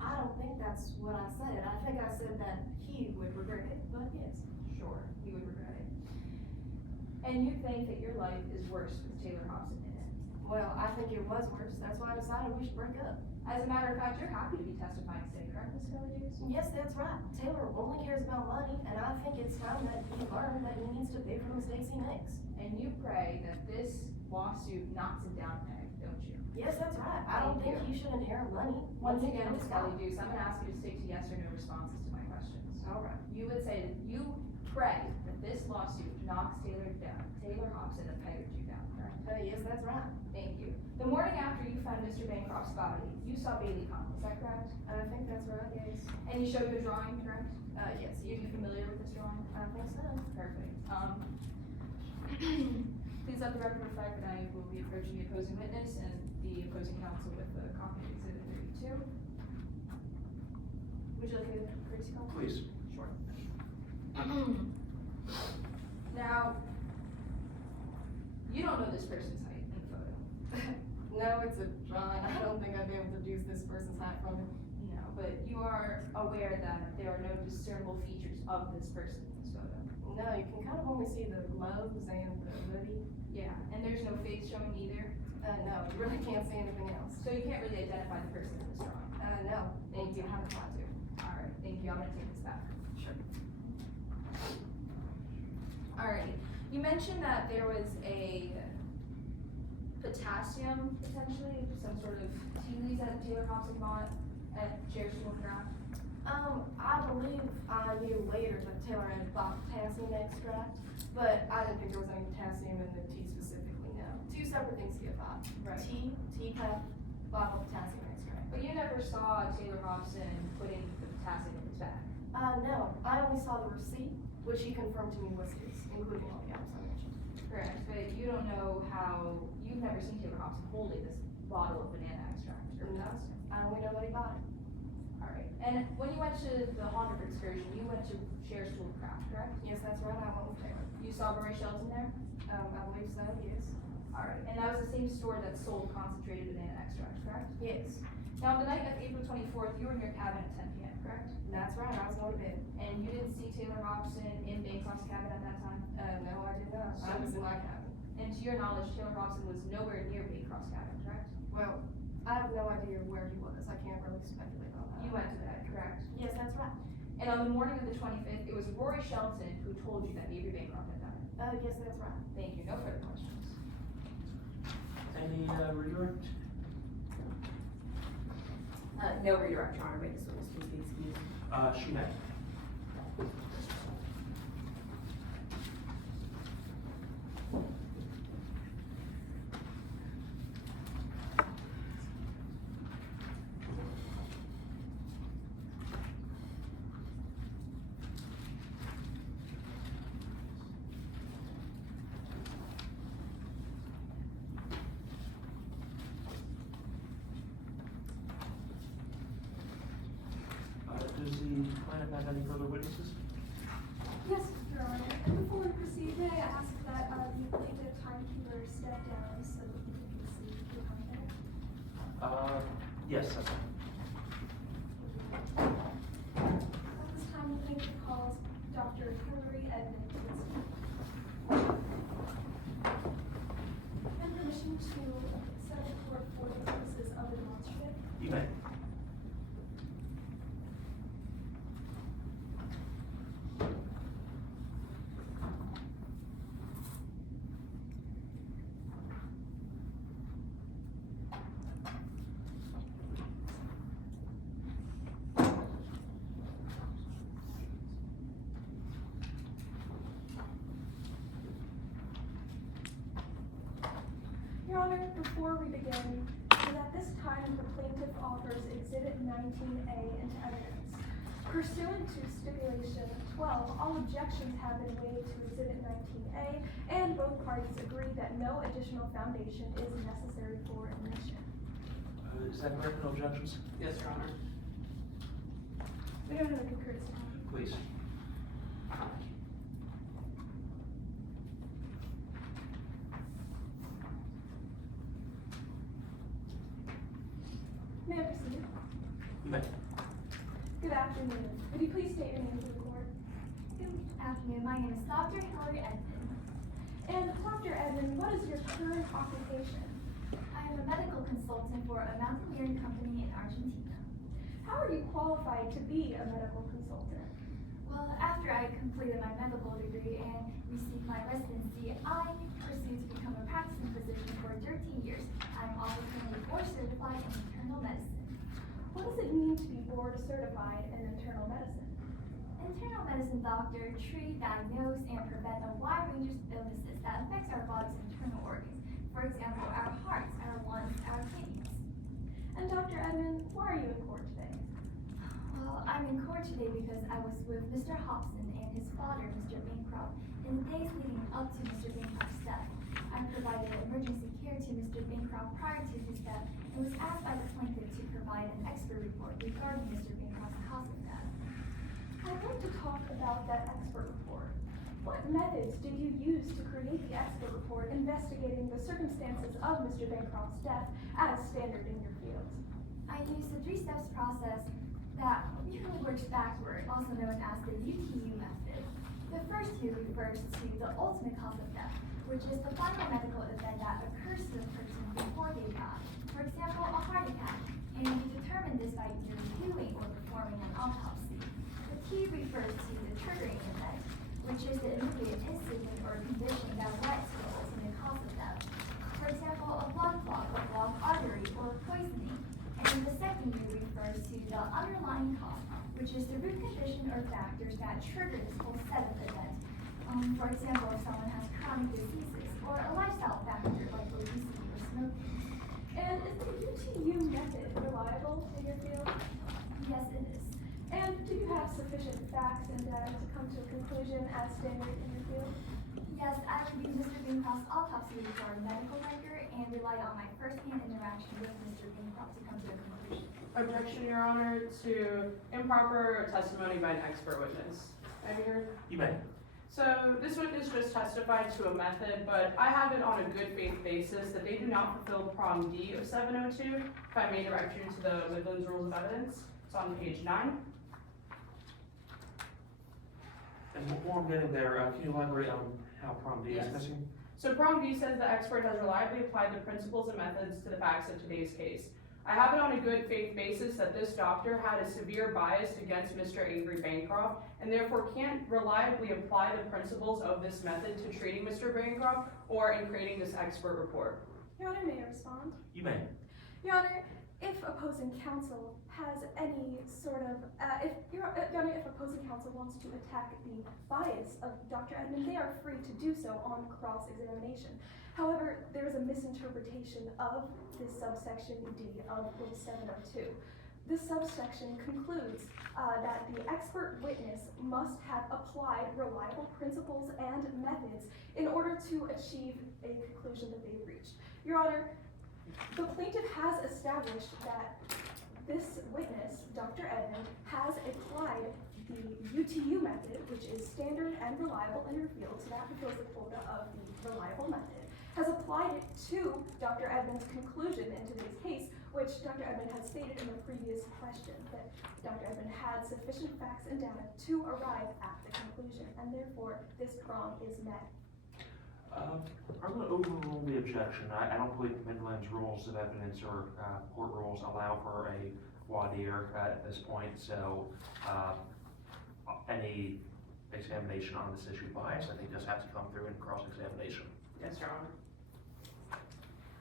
I don't think that's what I said. I think I said that he would regret it, but yes. Sure, you would regret it. And you think that your life is worse with Taylor Hobson in it. Well, I think it was worse. That's why I decided we should break up. As a matter of fact, you're happy to be testifying today, correct, Ms. Kelly Juice? Yes, that's right. Taylor only cares about money, and I think it's time that he learned that he needs to pay for the mistakes he makes. And you pray that this lawsuit knocks him down a peg, don't you? Yes, that's right. I don't think he should inherit money. Once again, Ms. Kelly Juice, I'm gonna ask you to stick to yes or no responses to my questions. All right. You would say that you pray that this lawsuit knocks Taylor Hobson a peg or two down, correct? Yes, that's right. Thank you. The morning after you found Mr. Bancroft's body, you saw Bailey come, is that correct? I think that's right, yes. And he showed you a drawing, correct? Yes. Are you familiar with this drawing? I think so. Perfect. Please let the record reflect that I will be approaching the opposing witness and the opposing counsel with the copy of Exhibit 32. Would you like me to courtesy call? Please. Sure. Now, you don't know this person's height in the photo. No, it's a drawing. I don't think I'd be able to deduce this person's height from it. No, but you are aware that there are no discernible features of this person in this photo. No, you can kind of only see the gloves and the hoodie. Yeah, and there's no face showing either, No, you really can't see anything else. so you can't really identify the person in this drawing. No. Thank you. I haven't tried to. Alright, thank you, I'm gonna take this back. Sure. Alright, you mentioned that there was a potassium, potentially, some sort of tea leaves that Taylor Hobson bought at Chair School Craft. I believe I knew later that Taylor had bought potassium extract, but I didn't think there was any potassium in the tea specifically, no. Two separate things to get bought. Right. Teacup, bottle of potassium extract. But you never saw Taylor Hobson putting the potassium in his bag. No, I only saw the receipt, which he confirmed to me was his, including all the items I mentioned. Correct, but you don't know how, you've never seen Taylor Hobson holding this bottle of banana extract or No. potassium. I only know that he bought it. Alright, and when you went to the Honda excursion, you went to Chair School Craft, correct? Yes, that's right, I went with Taylor. You saw Marie Shelton there? I believe so, yes. Alright, and that was the same store that sold concentrated banana extract, correct? Yes, Now, the night of April 24th, you were in your cabin at 10 p.m., correct? that's right, I was going to bed. And you didn't see Taylor Hobson in Bancroft's cabin at that time? No, I did not. I was in my cabin. And to your knowledge, Taylor Hobson was nowhere near Bancroft's cabin, correct? Well, I have no idea where he was. I can't really speculate on that. You went to bed, correct? Yes, that's right. And on the morning of the 25th, it was Rory Shelton who told you that Avery Bancroft had died. Yes, that's right. Thank you, no further questions. Any redirect? No redirect, Your Honor, witness will please be excused. She may. have any further witnesses? Yes, Your Honor. And before we proceed, may I ask that the plaintiff timekeeper step down so that we can proceed to the content? Yes, that's fine. At this time, the plaintiff calls Dr. Hillary Edmond to the stand. And permission to set the court for the purposes of the demonstrative. You may. Your Honor, before we begin, at this time the plaintiff offers Exhibit 19A into evidence. Pursuant to Stipulation 12, all objections have been waived to Exhibit 19A, and both parties agree that no additional foundation is necessary for admission. Is that correct? No objections? Yes, Your Honor. We don't have a concurrence. Please. May I proceed? You may. Good afternoon. Would you please state your name to the court? Good afternoon, my name is Dr. Hillary Edmond. And Dr. Edmond, what is your current occupation? I am a medical consultant for a mountaineering company in Argentina. How are you qualified to be a medical consultant? Well, after I completed my medical degree and received my residency, I pursued to become a practicing physician for 13 years. I'm also currently board certified in internal medicine. What does it mean to be board certified in internal medicine? Internal medicine doctor treat, diagnose, and prevent a wide range of illnesses that affects our body's internal organs. For example, our hearts, our lungs, our kidneys. And Dr. Edmond, why are you in court today? Well, I'm in court today because I was with Mr. Hobson and his father, Mr. Bancroft, in the days leading up to Mr. Bancroft's death. I provided emergency care to Mr. Bancroft prior to his death and was asked by the plaintiff to provide an expert report regarding Mr. Bancroft's cause of death. I'd like to talk about that expert report. What methods did you use to create the expert report investigating the circumstances of Mr. Bancroft's death as standard in your field? I used a 3-steps process that usually works backward, also known as the UTU method. The first U refers to the ultimate cause of death, which is the final medical event that occurs to the person before they die. For example, a heart attack, and we determine this by either reviewing or performing an autopsy. The T refers to the triggering event, which is the immediate incident or condition that led to the ultimate cause of death. For example, a blood clot, a blocked artery, or poisoning. And the second U refers to the underlying cause, which is the root condition or factors that trigger this whole seventh event. For example, if someone has chronic diseases or a lifestyle factor like obesity or smoking. And is the UTU method reliable in your field? Yes, it is. And do you have sufficient facts and data to come to a conclusion as standard in your field? Yes, I reviewed Mr. Bancroft's autopsy report medical record and relied on my first-hand interaction with Mr. Bancroft to come to a conclusion. Objection, Your Honor, to improper testimony by an expert witness. Have you heard? You may. So this witness just testified to a method, but I have it on a good faith basis that they do not fulfill prong D of 702. If I may direct you to the Midlands Rules of Evidence, it's on page 9. And before I'm getting there, can you elaborate on how Prom D is Yes. missing? So prong D says the expert has reliably applied the principles and methods to the facts of today's case. I have it on a good faith basis that this doctor had a severe bias against Mr. Avery Bancroft and therefore can't reliably apply the principles of this method to treating Mr. Bancroft or in creating this expert report. Your Honor, may I respond? You may. Your Honor, if opposing counsel has any sort of, Your Honor, if opposing counsel wants to attack the bias of Dr. Edmond, they are free to do so on cross-examination. However, there is a misinterpretation of this subsection D of Rule 702. This subsection concludes that the expert witness must have applied reliable principles and methods in order to achieve a conclusion that they've reached. Your Honor, the plaintiff has established that this witness, Dr. Edmond, has applied the UTU method, which is standard and reliable in her field, so that fulfills the quota of the reliable method, has applied it to Dr. Edmonds' conclusion in today's case, which Dr. Edmond had stated in the previous question, that Dr. Edmond had sufficient facts and data to arrive at the conclusion, and therefore this prong is met. I'm going to overrule the objection. I don't believe Midland's rules of evidence or court rules allow for a voir dire at this point, so any examination on this issue bias, I think, does have to come through in cross-examination. Yes, Your Honor.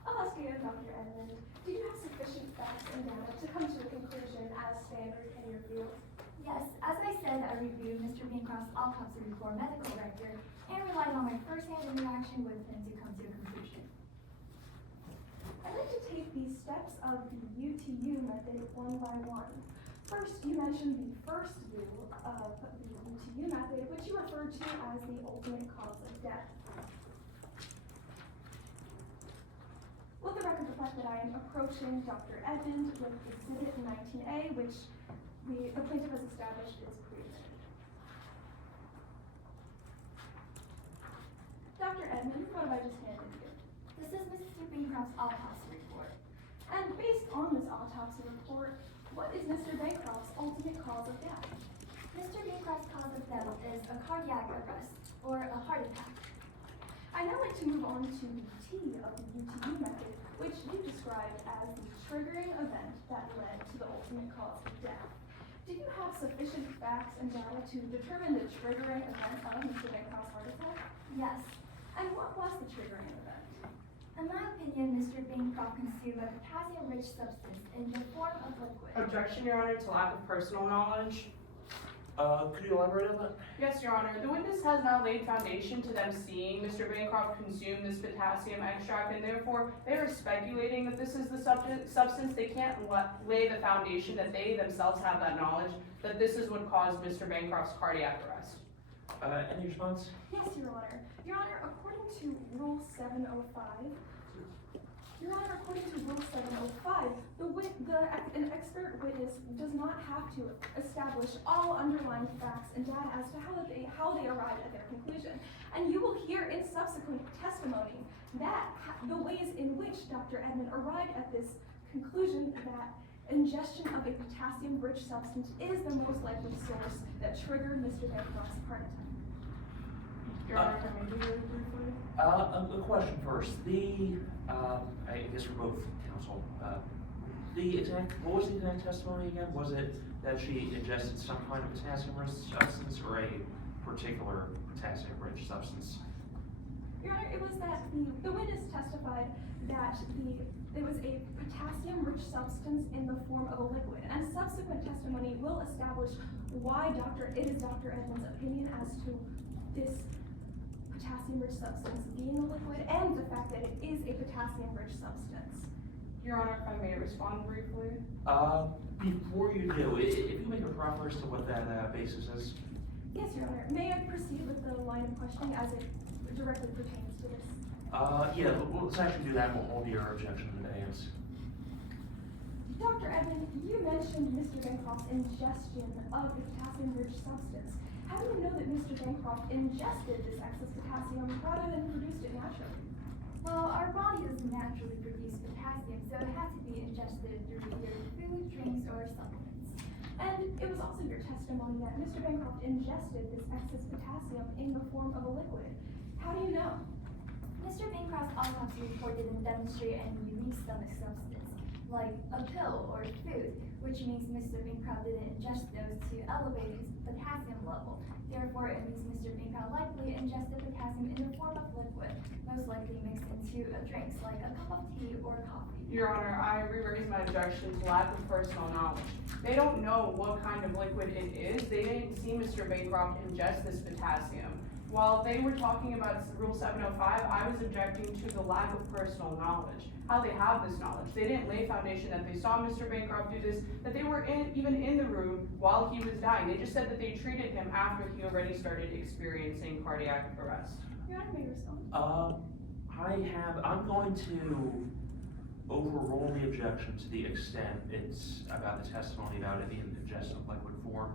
I'll ask you, Dr. Edmond, do you have sufficient facts and data to come to a conclusion as standard in your field? Yes, as I said, I reviewed Mr. Bancroft's autopsy report medical record and relied on my first-hand interaction with him to come to a conclusion. I'd like to take the steps of the UTU method one by one. First, you mentioned the first view of the UTU method, which you referred to as the ultimate cause of death. Let the record reflect that I am approaching Dr. Edmond with Exhibit 19A, which the plaintiff has established is premeditated. Dr. Edmond, what have I just handed you? This is Mr. Bancroft's autopsy report. And based on this autopsy report, what is Mr. Bancroft's ultimate cause of death? Mr. Bancroft's cause of death is a cardiac arrest, or a heart attack. I'd now like to move on to the T of the UTU method, which you described as the triggering event that led to the ultimate cause of death. Did you have sufficient facts and data to determine the triggering event of Mr. Bancroft's heart attack? Yes. And what was the triggering event? In my opinion, Mr. Bancroft consumed a potassium-rich substance in the form of liquid. Objection, Your Honor, to lack of personal knowledge. Could you elaborate on that? Yes, Your Honor. The witness has now laid foundation to them seeing Mr. Bancroft consume this potassium extract, and therefore they are speculating that this is the substance. They can't lay the foundation that they themselves have that knowledge that this is what caused Mr. Bancroft's cardiac arrest. Any response? Yes, Your Honor. Your Honor, according to Rule 705, an expert witness does not have to establish all underlying facts and data as to how they arrived at their conclusion. And you will hear in subsequent testimony that the ways in which Dr. Edmond arrived at this conclusion that ingestion of a potassium-rich substance is the most likely source that triggered Mr. Bancroft's heart attack. Your Honor, can I do really briefly? A question first. I guess for both counsel, what was the exact testimony again? Was it that she ingested some kind of potassium-rich substance or a particular potassium-rich substance? Your Honor, it was that the witness testified that it was a potassium-rich substance in the form of a liquid, and subsequent testimony will establish why it is Dr. Edmond's opinion as to this potassium-rich substance being a liquid, and the fact that it is a potassium-rich substance. Your Honor, if I may respond briefly. Before you do, if you make a proffer as to what that basis is. Yes, Your Honor. May I proceed with the line of questioning as it directly pertains to this? Yeah, let's actually do that. We'll hold your objection in advance. Dr. Edmond, you mentioned Mr. Bancroft's ingestion of the potassium-rich substance. How do you know that Mr. Bancroft ingested this excess potassium rather than produced it naturally? Well, our body doesn't naturally produce potassium, so it has to be ingested through either food, drinks, or supplements. And it was also your testimony that Mr. Bancroft ingested this excess potassium in the form of a liquid. How do you know? Mr. Bancroft's autopsy report didn't demonstrate any unique stomach substance, like a pill or food, which means Mr. Bancroft didn't ingest those to elevate his potassium level. Therefore, it means Mr. Bancroft likely ingested potassium in the form of liquid, most likely mixed into drinks like a cup of tea or coffee. Your Honor, I re-raise my objection to lack of personal knowledge. They don't know what kind of liquid it is. They didn't see Mr. Bancroft ingest this potassium. While they were talking about Rule 705, I was objecting to the lack of personal knowledge, how they have this knowledge. They didn't lay foundation that they saw Mr. Bancroft do this, that they were even in the room while he was dying. They just said that they treated him after he already started experiencing cardiac arrest. Your Honor, may I respond? I'm going to overrule the objection to the extent it's about the testimony about it being ingested in liquid form.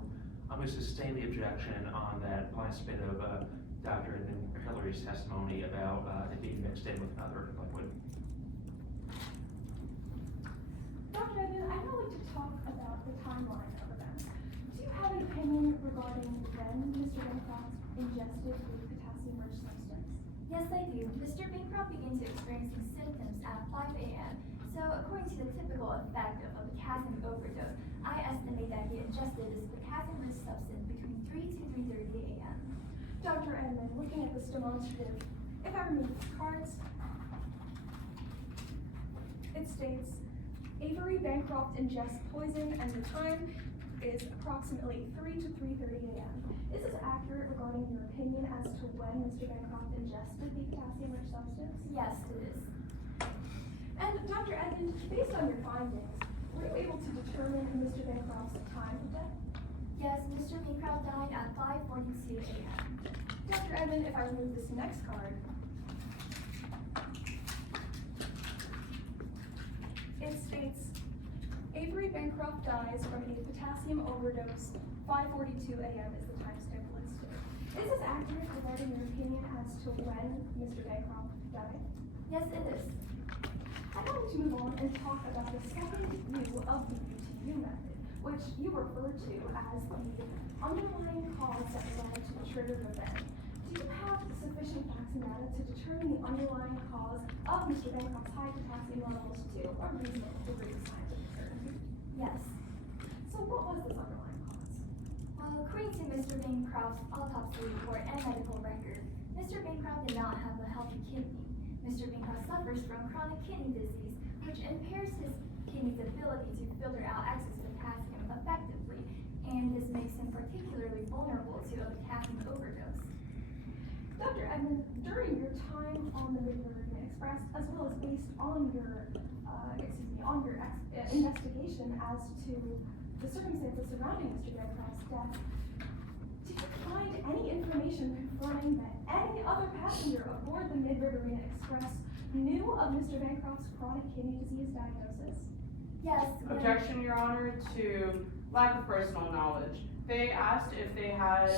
I'm going to sustain the objection on that last bit of Dr. Hillary's testimony about it being mixed in with another liquid. Dr. Edmond, I'd now like to talk about the timeline of events. Do you have an opinion regarding when Mr. Bancroft ingested the potassium-rich substance? Yes, I do. Mr. Bancroft began to experiencing symptoms at 5 a.m. So according to the typical effect of a potassium overdose, I estimate that he ingested this potassium-rich substance between 3 to 3:30 a.m. Dr. Edmond, looking at this demonstrative, if I remove these cards, it states Avery Bancroft ingests poison and the time is approximately 3 to 3:30 a.m. Is this accurate regarding your opinion as to when Mr. Bancroft ingested the potassium-rich substance? Yes, it is. And Dr. Edmond, based on your findings, were you able to determine Mr. Bancroft's time of death? Yes, Mr. Bancroft died at 5:42 a.m. Dr. Edmond, if I remove this next card, it states Avery Bancroft dies from a potassium overdose. 5:42 a.m. is the timestamp listed. Is this accurate regarding your opinion as to when Mr. Bancroft died? Yes, it is. I'd like to move on and talk about the second view of the UTU method, which you refer to as the underlying cause that led to the triggered event. Do you have sufficient facts and data to determine the underlying cause of Mr. Bancroft's high potassium levels to a reasonable degree of scientific certainty? Yes. So what was this underlying cause? Well, according to Mr. Bancroft's autopsy report and medical record, Mr. Bancroft did not have a healthy kidney. Mr. Bancroft suffers from chronic kidney disease, which impairs his kidney's ability to filter out excess potassium effectively, and this makes him particularly vulnerable to a potassium overdose. Dr. Edmond, during your time on the Mid-Meridian Express, as well as based on your, investigation as to the circumstances surrounding Mr. Bancroft's death, did you find any information confirming that any other passenger aboard the Mid-Riverina Express knew of Mr. Bancroft's chronic kidney disease diagnosis? Yes. Objection, Your Honor, to lack of personal knowledge. They asked if they had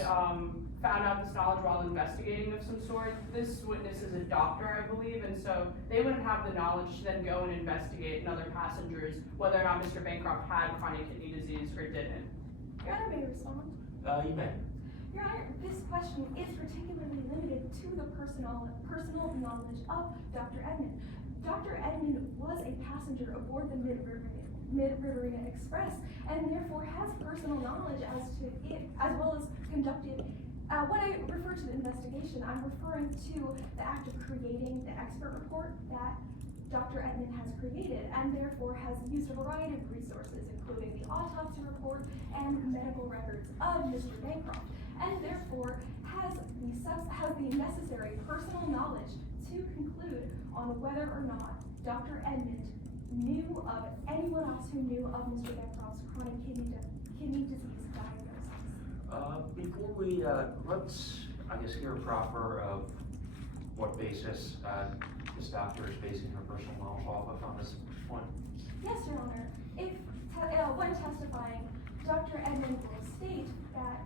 found out this knowledge while investigating of some sort. This witness is a doctor, I believe, and so they wouldn't have the knowledge to then go and investigate in other passengers whether or not Mr. Bancroft had chronic kidney disease or didn't. Your Honor, may I respond? You may. Your Honor, this question is particularly limited to the personal knowledge of Dr. Edmond. Dr. Edmond was a passenger aboard the Mid-Riverina Express, and therefore has personal knowledge as to it, as well as conducted. When I refer to the investigation, I'm referring to the act of creating the expert report that Dr. Edmond has created, and therefore has used a variety of resources, including the autopsy report and medical records of Mr. Bancroft, and therefore has the necessary personal knowledge to conclude on whether or not Dr. Edmond knew of anyone else who knew of Mr. Bancroft's chronic kidney disease diagnosis. Before we, let's, I guess, hear a proffer of what basis this doctor is basing her personal knowledge off of on this point. Yes, Your Honor. If, when testifying, Dr. Edmond will state that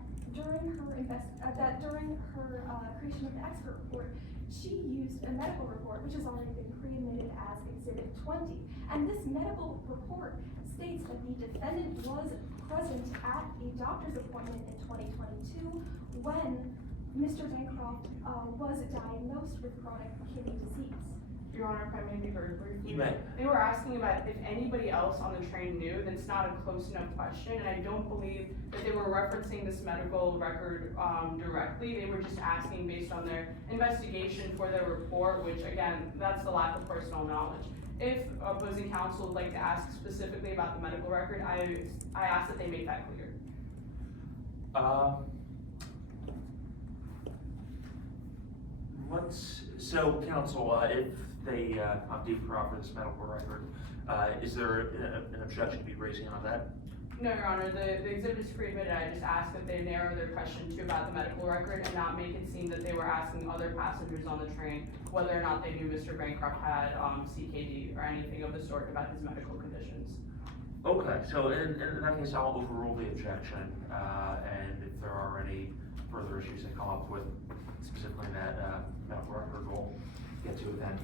during her creation of the expert report, she used a medical report, which has already been pre-admitted as Exhibit 20. And this medical report states that the defendant was present at a doctor's appointment in 2022 when Mr. Bancroft was diagnosed with chronic kidney disease. Your Honor, if I may be heard briefly. You may. They were asking about if anybody else on the train knew. That's not a close enough question, and I don't believe that they were referencing this medical record directly. They were just asking based on their investigation for their report, which again, that's the lack of personal knowledge. If opposing counsel would like to ask specifically about the medical record, I ask that they make that clear. So counsel, if they opt to proffer this medical record, is there an objection to be raising on that? No, Your Honor, the exhibit is pre-admitted. I just asked that they narrow their question to about the medical record and not make it seem that they were asking other passengers on the train whether or not they knew Mr. Bancroft had CKD or anything of the sort about his medical conditions. Okay, so in that case, I'll overrule the objection, and if there are any further issues that come up with specifically that, medical record, we'll get to it then.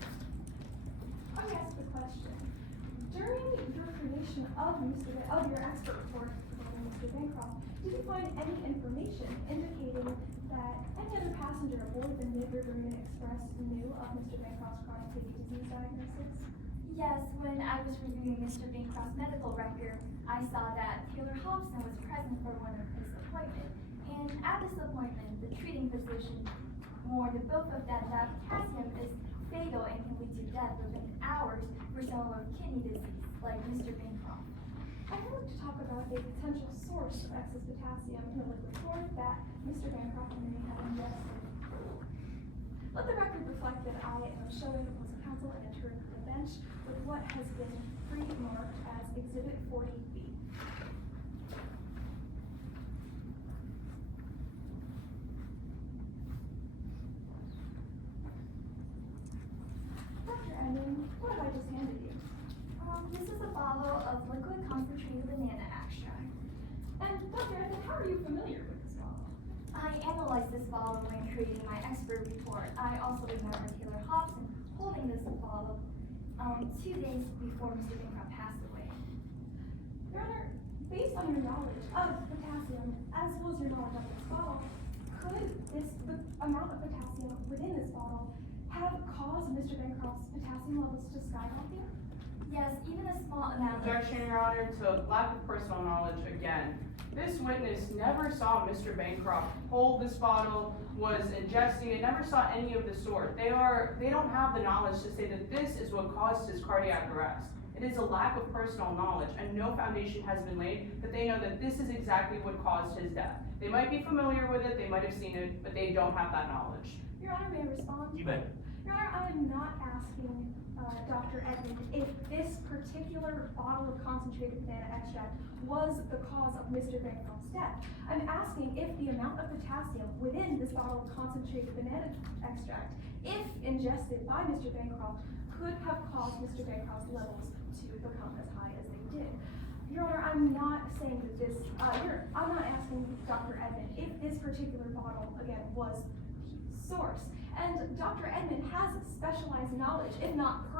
Let me ask the question. During your creation of your expert report regarding Mr. Bancroft, did you find any information indicating that any other passenger aboard the Mid-River Express knew of Mr. Bancroft's chronic kidney disease diagnosis? Yes, when I was reviewing Mr. Bancroft's medical record, I saw that Taylor Hobson was present for one of his appointments. And at this appointment, the treating physician warned both of them that potassium is fatal and can lead to death within hours for someone with kidney disease, like Mr. Bancroft. I'd like to talk about a potential source of excess potassium in the liquid form that Mr. Bancroft may have ingested. Let the record reflect that I am showing the opposing counsel an entering the bench with what has been pre-marked as Exhibit 40B. Dr. Edmond, what have I just handed you? This is a bottle of liquid concentrated banana extract. And Dr. Edmond, how are you familiar with this bottle? I analyzed this bottle when creating my expert report. I also remember Taylor Hobson holding this bottle 2 days before Mr. Bancroft passed away. Your Honor, based on your knowledge of potassium, as well as your knowledge of this bottle, could the amount of potassium within this bottle have caused Mr. Bancroft's potassium levels to skyrocket? Yes, even a small amount of Objection, Your Honor, to lack of personal knowledge again. This witness never saw Mr. Bancroft hold this bottle, was ingesting it, never saw any of the sort. They don't have the knowledge to say that this is what caused his cardiac arrest. It is a lack of personal knowledge, and no foundation has been laid that they know that this is exactly what caused his death. They might be familiar with it, they might have seen it, but they don't have that knowledge. Your Honor, may I respond? You may. Your Honor, I am not asking Dr. Edmond if this particular bottle of concentrated banana extract was the cause of Mr. Bancroft's death. I'm asking if the amount of potassium within this bottle of concentrated banana extract, if ingested by Mr. Bancroft, could have caused Mr. Bancroft's levels to become as high as they did. Your Honor, I'm not saying that this, I'm not asking Dr. Edmond if this particular bottle, again, was the source. And Dr. Edmond has specialized knowledge, if not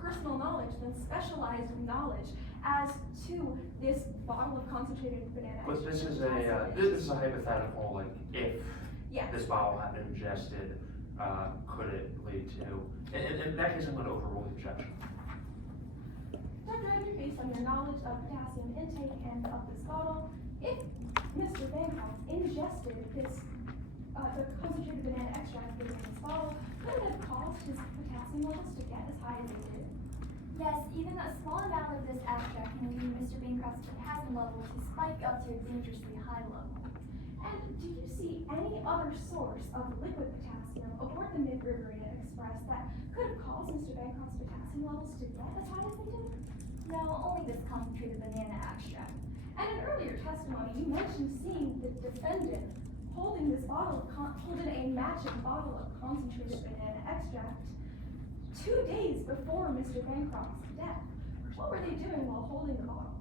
personal knowledge, then specialized knowledge as to this bottle of concentrated banana But extract. this is a hypothetical, like, if Yes. this bottle had been ingested, could it lead to, in that case, I'm gonna overrule the objection. Dr. Edmond, based on your knowledge of potassium intake and of this bottle, if Mr. Bancroft ingested this, the concentrated banana extract within this bottle, could it have caused his potassium levels to get as high as they did? Yes, even a small amount of this extract can lead Mr. Bancroft's potassium level to spike up to a dangerously high level. And do you see any other source of liquid potassium aboard the Mid-River Express that could have caused Mr. Bancroft's potassium levels to get as high as they did? No, only this concentrated banana extract. And in earlier testimony, you mentioned seeing the defendant holding this bottle holding a matching bottle of concentrated banana extract 2 days before Mr. Bancroft's death. What were they doing while holding the bottle?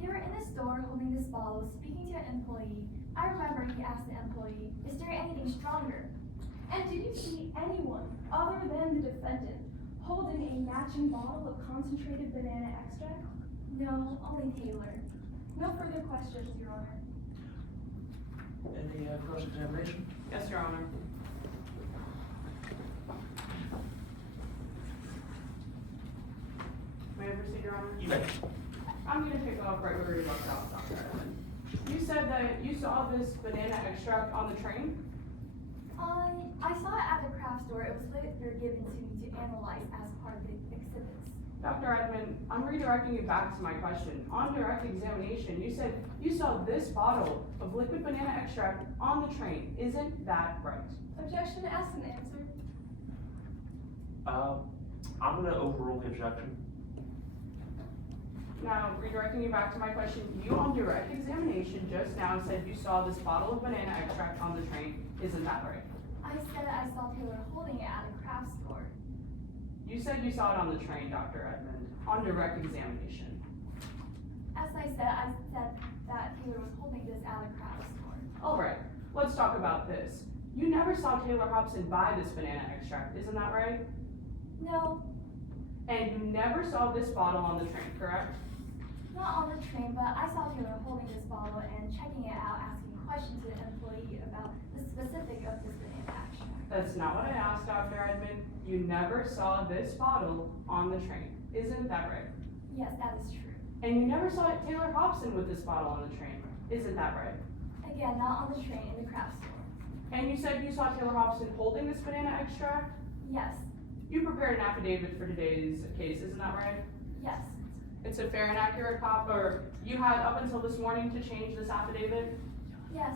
They were in the store holding this bottle, speaking to an employee. I remember he asked the employee, "Is there anything stronger?" And did you see anyone other than the defendant holding a matching bottle of concentrated banana extract? No, only Taylor. No further questions, Your Honor. Any, cross-examination? Yes, Your Honor. May I proceed, Your Honor? You may. I'm gonna pick up right where you left off, Dr. Edmond. You said that you saw this banana extract on the train? I saw it at the craft store. It was later given to me to analyze as part of the exhibits. Dr. Edmond, I'm redirecting you back to my question. On direct examination, you said you saw this bottle of liquid banana extract on the train. Isn't that right? Objection, asked and answered. I'm gonna overrule the objection. Now, redirecting you back to my question, you on direct examination just now said you saw this bottle of banana extract on the train. Isn't that right? I said I saw Taylor holding it at a craft store. You said you saw it on the train, Dr. Edmond, on direct examination. As I said that Taylor was holding this at a craft store. Alright, let's talk about this. You never saw Taylor Hobson buy this banana extract, isn't that right? No, And you never saw this bottle on the train, correct? not on the train, but I saw Taylor holding this bottle and checking it out, asking questions to the employee about the specific of this banana extract. That's not what I asked, Dr. Edmond. You never saw this bottle on the train, isn't that right? Yes, that is true. And you never saw Taylor Hobson with this bottle on the train, isn't that right? Again, not on the train, in the craft store. And you said you saw Taylor Hobson holding this banana extract? Yes, You prepared an affidavit for today's case, isn't that right? yes, It's a fair and accurate or you had up until this morning to change this affidavit? yes.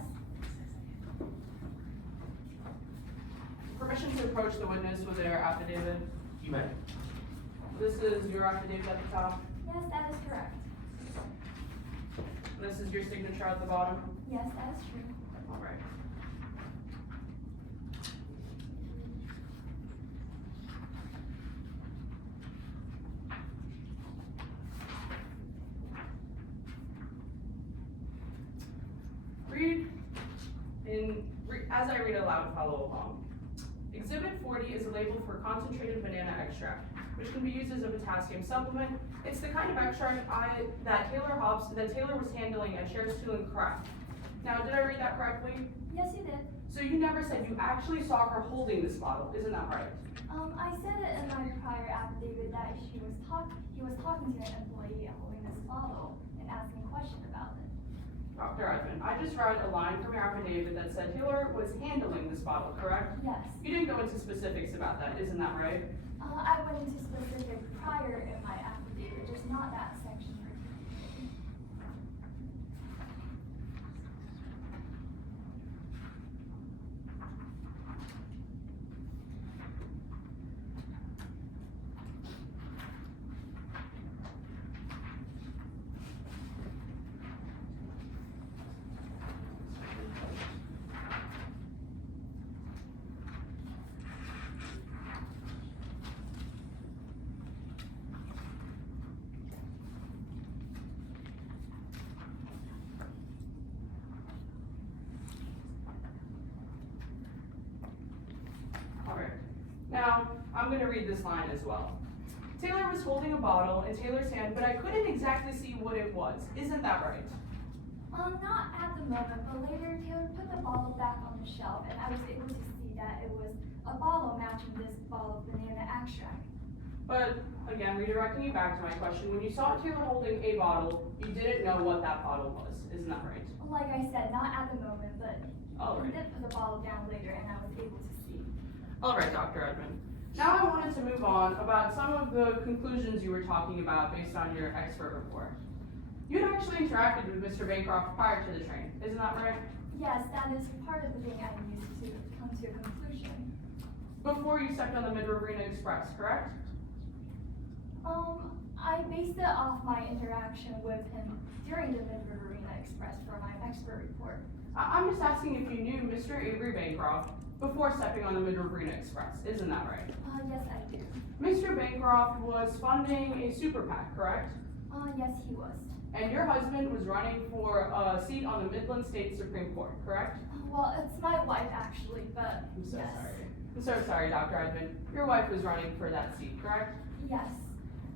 Permission to approach the witness with their affidavit. You may. This is your affidavit at the top. Yes, that is correct. This is your signature at the bottom. Yes, that is true. All right. As I read aloud, follow along. Exhibit 40 is a label for concentrated banana extract, which can be used as a potassium supplement. It's the kind of extract that Taylor was handling at Cher's Tool and Craft. Now, did I read that correctly? Yes, you did. So you never said you actually saw her holding this bottle, isn't that right? I said it in my prior affidavit that he was talking to an employee holding this bottle and asking a question about it. Dr. Edmond, I just read a line from your affidavit that said Taylor was handling this bottle, correct? Yes. You didn't go into specifics about that, isn't that right? I went into specific prior in my affidavit, just not that section particularly. Alright. Now, I'm going to read this line as well. Taylor was holding a bottle in Taylor's hand, but I couldn't exactly see what it was. Isn't that right? Not at the moment, but later Taylor put the bottle back on the shelf and I was able to see that it was a bottle matching this bottle of banana extract. But, again, redirecting you back to my question, when you saw Taylor holding a bottle, you didn't know what that bottle was. Isn't that right? Like I said, not at the moment, but Alright. he did put the bottle down later and I was able to see. Alright, Dr. Edmond. Now I wanted to move on about some of the conclusions you were talking about based on your expert report. You'd actually interacted with Mr. Bancroft prior to the train, isn't that right? Yes, that is part of the thing I used to come to a conclusion. Before you stepped on the Mid-Riverina Express, correct? I based it off my interaction with him during the Mid-Riverina Express for my expert report. I'm just asking if you knew Mr. Avery Bancroft before stepping on the Mid-Riverina Express, isn't that right? Yes, I do. Mr. Bancroft was funding a super PAC, correct? Yes, he was. And your husband was running for a seat on the Midland State Supreme Court, correct? Well, it's my wife actually, but I'm so yes. sorry. I'm so sorry, Dr. Edmond. Your wife was running for that seat, correct? Yes.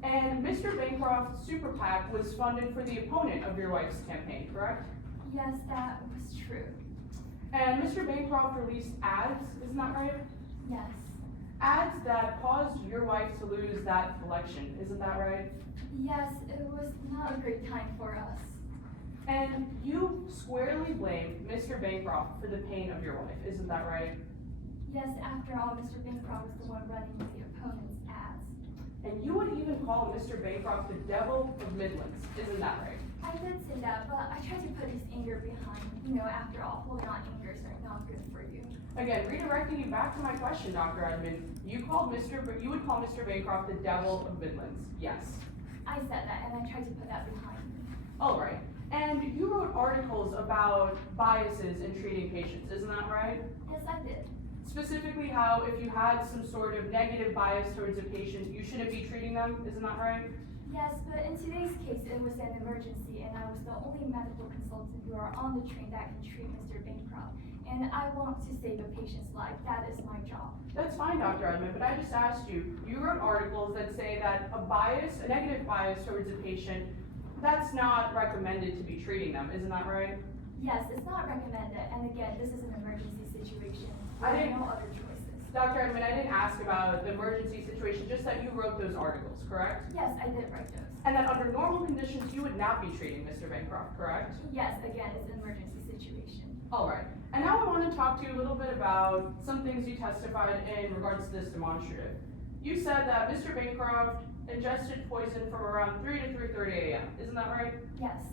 And Mr. Bancroft's super PAC was funded for the opponent of your wife's campaign, correct? Yes, that was true. And Mr. Bancroft released ads, isn't that right? Yes. Ads that caused your wife to lose that election, isn't that right? Yes, it was not a great time for us. And you squarely blamed Mr. Bancroft for the pain of your wife, isn't that right? Yes, after all, Mr. Bancroft was the one running the opponent's ads. And you would even call Mr. Bancroft the devil of Midlands, isn't that right? I did say that, but I tried to put his anger behind. After all, holding on angers are not good for you. Again, redirecting you back to my question, Dr. Edmond, you would call Mr. Bancroft the devil of Midlands, yes. I said that, and I tried to put that behind me. All right. And you wrote articles about biases in treating patients, isn't that right? Yes, I did. Specifically how if you had some sort of negative bias towards a patient, you shouldn't be treating them, isn't that right? Yes, but in today's case, it was an emergency, and I was the only medical consultant who are on the train that can treat Mr. Bancroft. And I want to save a patient's life. That is my job. That's fine, Dr. Edmond, but I just asked you, you wrote articles that say that a negative bias towards a patient, that's not recommended to be treating them, isn't that right? Yes, it's not recommended, and again, this is an emergency situation. I There are didn't- no other choices. Dr. Edmond, I didn't ask about the emergency situation, just that you wrote those articles, correct? Yes, I did write those. And that under normal conditions, you would not be treating Mr. Bancroft, correct? Yes, again, it's an emergency situation. All right, and now I want to talk to you a little bit about some things you testified in regards to this demonstrative. You said that Mr. Bancroft ingested poison from around 3 to 3:30 a.m., isn't that right? Yes,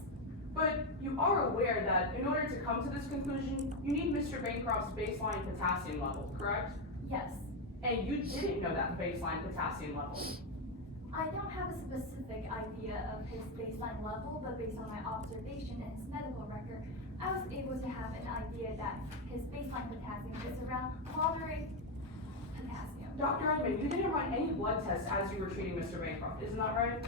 But you are aware that in order to come to this conclusion, you need Mr. Bancroft's baseline potassium level, correct? yes. And you didn't know that baseline potassium level. I don't have a specific idea of his baseline level, but based on my observation and his medical record, I was able to have an idea that his baseline potassium is around moderate potassium. Dr. Edmond, you didn't run any blood tests as you were treating Mr. Bancroft, isn't that right?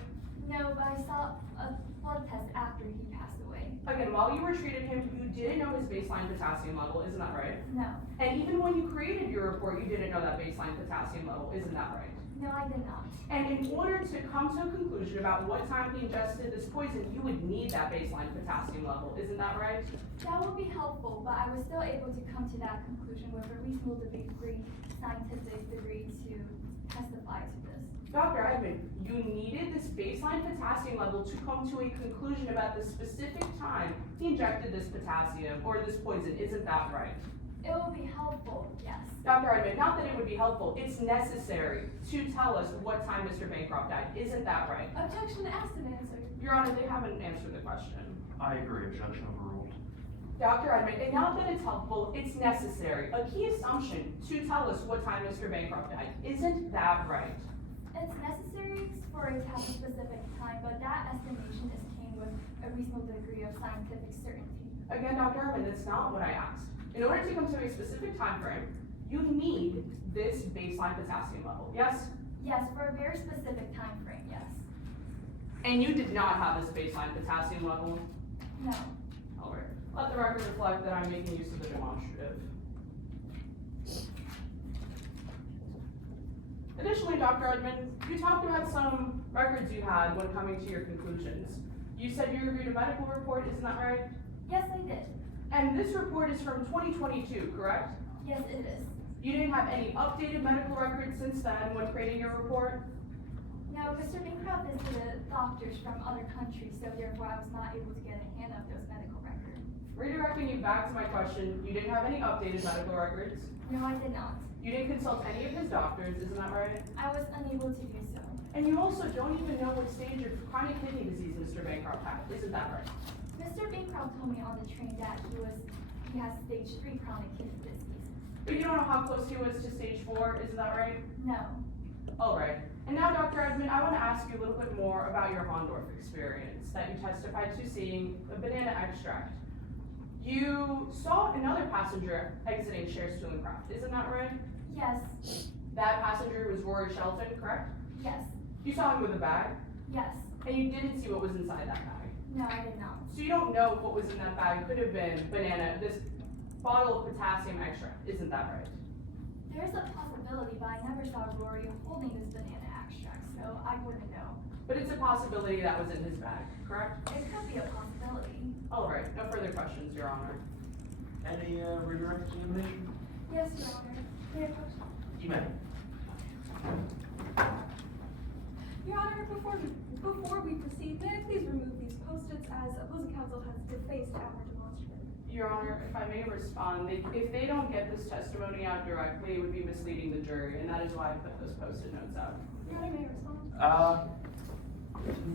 No, but I saw a blood test after he passed away. Again, while you were treating him, you didn't know his baseline potassium level, isn't that right? No, And even when you created your report, you didn't know that baseline potassium level, isn't that right? no, I did not. And in order to come to a conclusion about what time he ingested this poison, you would need that baseline potassium level, isn't that right? That would be helpful, but I was still able to come to that conclusion with a reasonable degree, scientific degree to testify to this. Dr. Edmond, you needed this baseline potassium level to come to a conclusion about the specific time he injected this potassium or this poison, isn't that right? It will be helpful, yes. Dr. Edmond, not that it would be helpful, it's necessary to tell us what time Mr. Bancroft died, isn't that right? Objection asked and answered. Your Honor, they haven't answered the question. I agree, objection overruled. Dr. Edmond, and not that it's helpful, it's necessary. A key assumption to tell us what time Mr. Bancroft died, isn't that right? It's necessary for it to have a specific time, but that estimation is came with a reasonable degree of scientific certainty. Again, Dr. Edmond, that's not what I asked. In order to come to a specific time frame, you need this baseline potassium level, yes? Yes, for a very specific time frame, yes. And you did not have this baseline potassium level? No, All right. Let the record reflect that I'm making use of the demonstrative. Additionally, Dr. Edmond, you talked about some records you had when coming to your conclusions. You said you reviewed a medical report, isn't that right? yes, I did. And this report is from 2022, correct? Yes, it is. You didn't have any updated medical records since then when creating your report? No, Mr. Bancroft visited doctors from other countries, so therefore I was not able to get a hand of those medical records. Redirecting you back to my question, you didn't have any updated medical records? No, I did not. You didn't consult any of his doctors, isn't that right? I was unable to do so. And you also don't even know what stage of chronic kidney disease Mr. Bancroft had, isn't that right? Mr. Bancroft told me on the train that he has stage 3 chronic kidney disease. But you don't know how close he was to stage 4, isn't that right? No. All right. And now, Dr. Edmond, I want to ask you a little bit more about your Hondorf experience that you testified to seeing the banana extract. You saw another passenger exiting Share-Stooling craft, isn't that right? Yes. That passenger was Rory Shelton, correct? Yes. You saw him with a bag, Yes. and you didn't see what was inside that bag. No, I did not. So you don't know what was in that bag. Could have been banana, this bottle of potassium extract, isn't that right? There's a possibility, but I never saw Rory holding this banana extract, so I wouldn't know. But it's a possibility that was in his bag, correct? It could be a possibility. All right, no further questions, Your Honor. Any redirect examination? Yes, Your Honor. May I have a question? You may. Your Honor, before we proceed, may I please remove these post-its as opposing counsel has defaced our demonstrative? Your Honor, if I may respond, if they don't get this testimony out directly, it would be misleading the jury, and that is why I put those Post-it notes out. Your Honor, may I respond?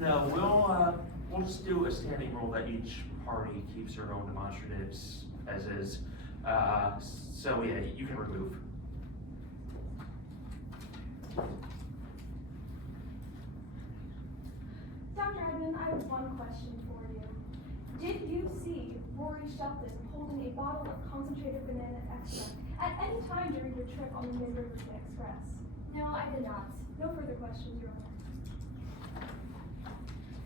No, we'll just do a standing rule that each party keeps their own demonstratives as is. So yeah, you can remove. Dr. Edmond, I have one question for you. Did you see Rory Shelton holding a bottle of concentrated banana extract at any time during your trip on the Mid-River Express? No, I did not. No further questions, Your Honor.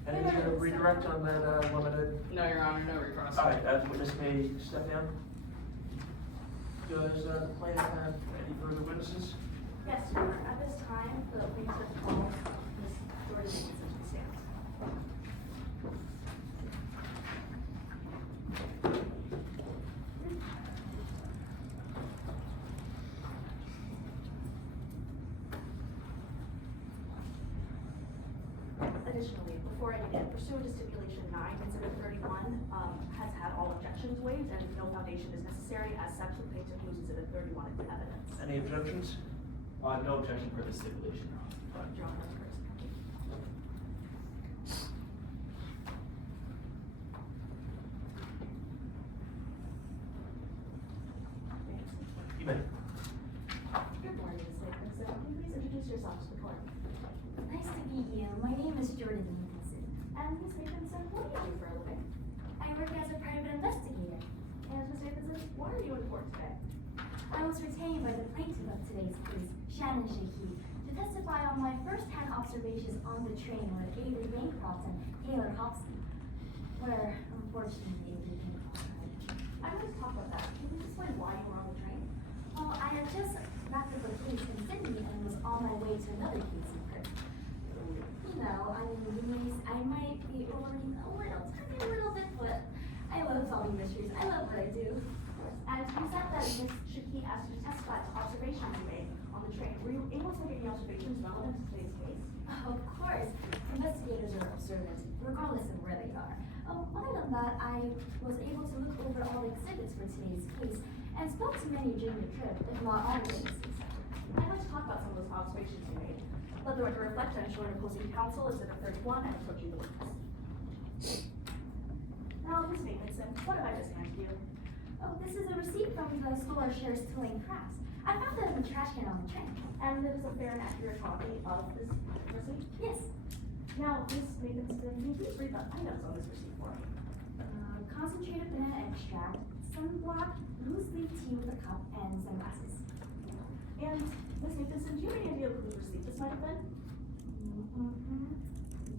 Any redirect on that limited? No, Your Honor, no recross. All right, witness may step down. Does the plaintiff have any further witnesses? Yes, Your Honor, at this time, the plaintiff calls Ms. Jordan Davidson to stand. Additionally, before I begin, pursuant to stipulation 9, Exhibit 31 has had all objections waived and no foundation is necessary. As such, the plaintiff moves Exhibit 31 into evidence. Any objections? No objection for this stipulation, Your Honor. Your Honor, first. You may. Good morning, Ms. Davidson. Can you please introduce yourself to the court? Nice to meet you. My name is Jordan Davidson. And Ms. Davidson, what do you do for a living? I work as a private investigator. And Ms. Davidson, why are you in court today? I was retained by the plaintiff of today's case, Shannon Shahid, to testify on my first-hand observations on the train with Avery Bancroft and Taylor Hobson, where, unfortunately, Avery Bancroft died. I'd like to talk about that. Can you explain why you were on the train? Well, I had just wrapped up a case in Sydney and was on my way to another case in Perth. You know, I mean, I might be overreading a little bit, but I love solving mysteries. I love what I do. And you said that Ms. Shaki asked you to testify to observations you made on the train. Were you able to make any observations relevant to today's case? Of course, investigators are observant, regardless of where they are. Other than that, I was able to look over all the exhibits for today's case and spoke to many during the trip, if not all witnesses. I'd like to talk about some of those observations you made. Let the record reflect that I'm showing opposing counsel Exhibit 31 and approaching the witness. Now, Ms. Nathanson, what have I just handed you? Oh, this is a receipt from the store shares towing crafts. I found it in the trash can on the train. And it is a fair and accurate copy of this receipt? Yes. Now, Ms. Nathanson, can you please read the items on this receipt for me? Concentrated banana extract, sunblock, loose leaf tea with a cup, and sunglasses. And Ms. Nathanson, do you have any idea whose receipt this might have been?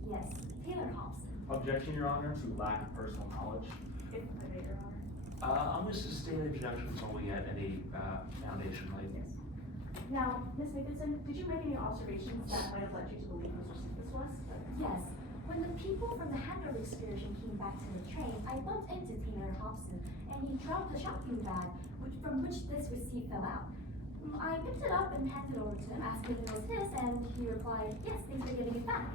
Yes, Taylor Hobson. Objection, Your Honor, to lack of personal knowledge. If I may, Your Honor. I'm going to sustain the objection until we get any foundation laid. Yes. Now, Ms. Nathanson, did you make any observations that might have led you to believe whose receipt this was? Yes. When the people from the handover excursion came back to the train, I bumped into Taylor Hobson, and he dropped a shopping bag from which this receipt fell out. I picked it up and handed it over to him, asking if it was his, and he replied, "Yes, thanks for giving it back."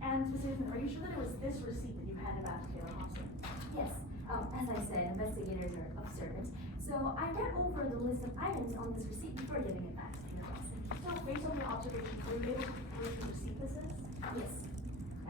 And Ms. Nathanson, are you sure that it was this receipt that you handed back to Taylor Hobson? Yes. As I said, investigators are observant, so I read over the list of items on this receipt before giving it back to Taylor Hobson. So, based on your observations, were you able to prove whose receipt this is? Yes,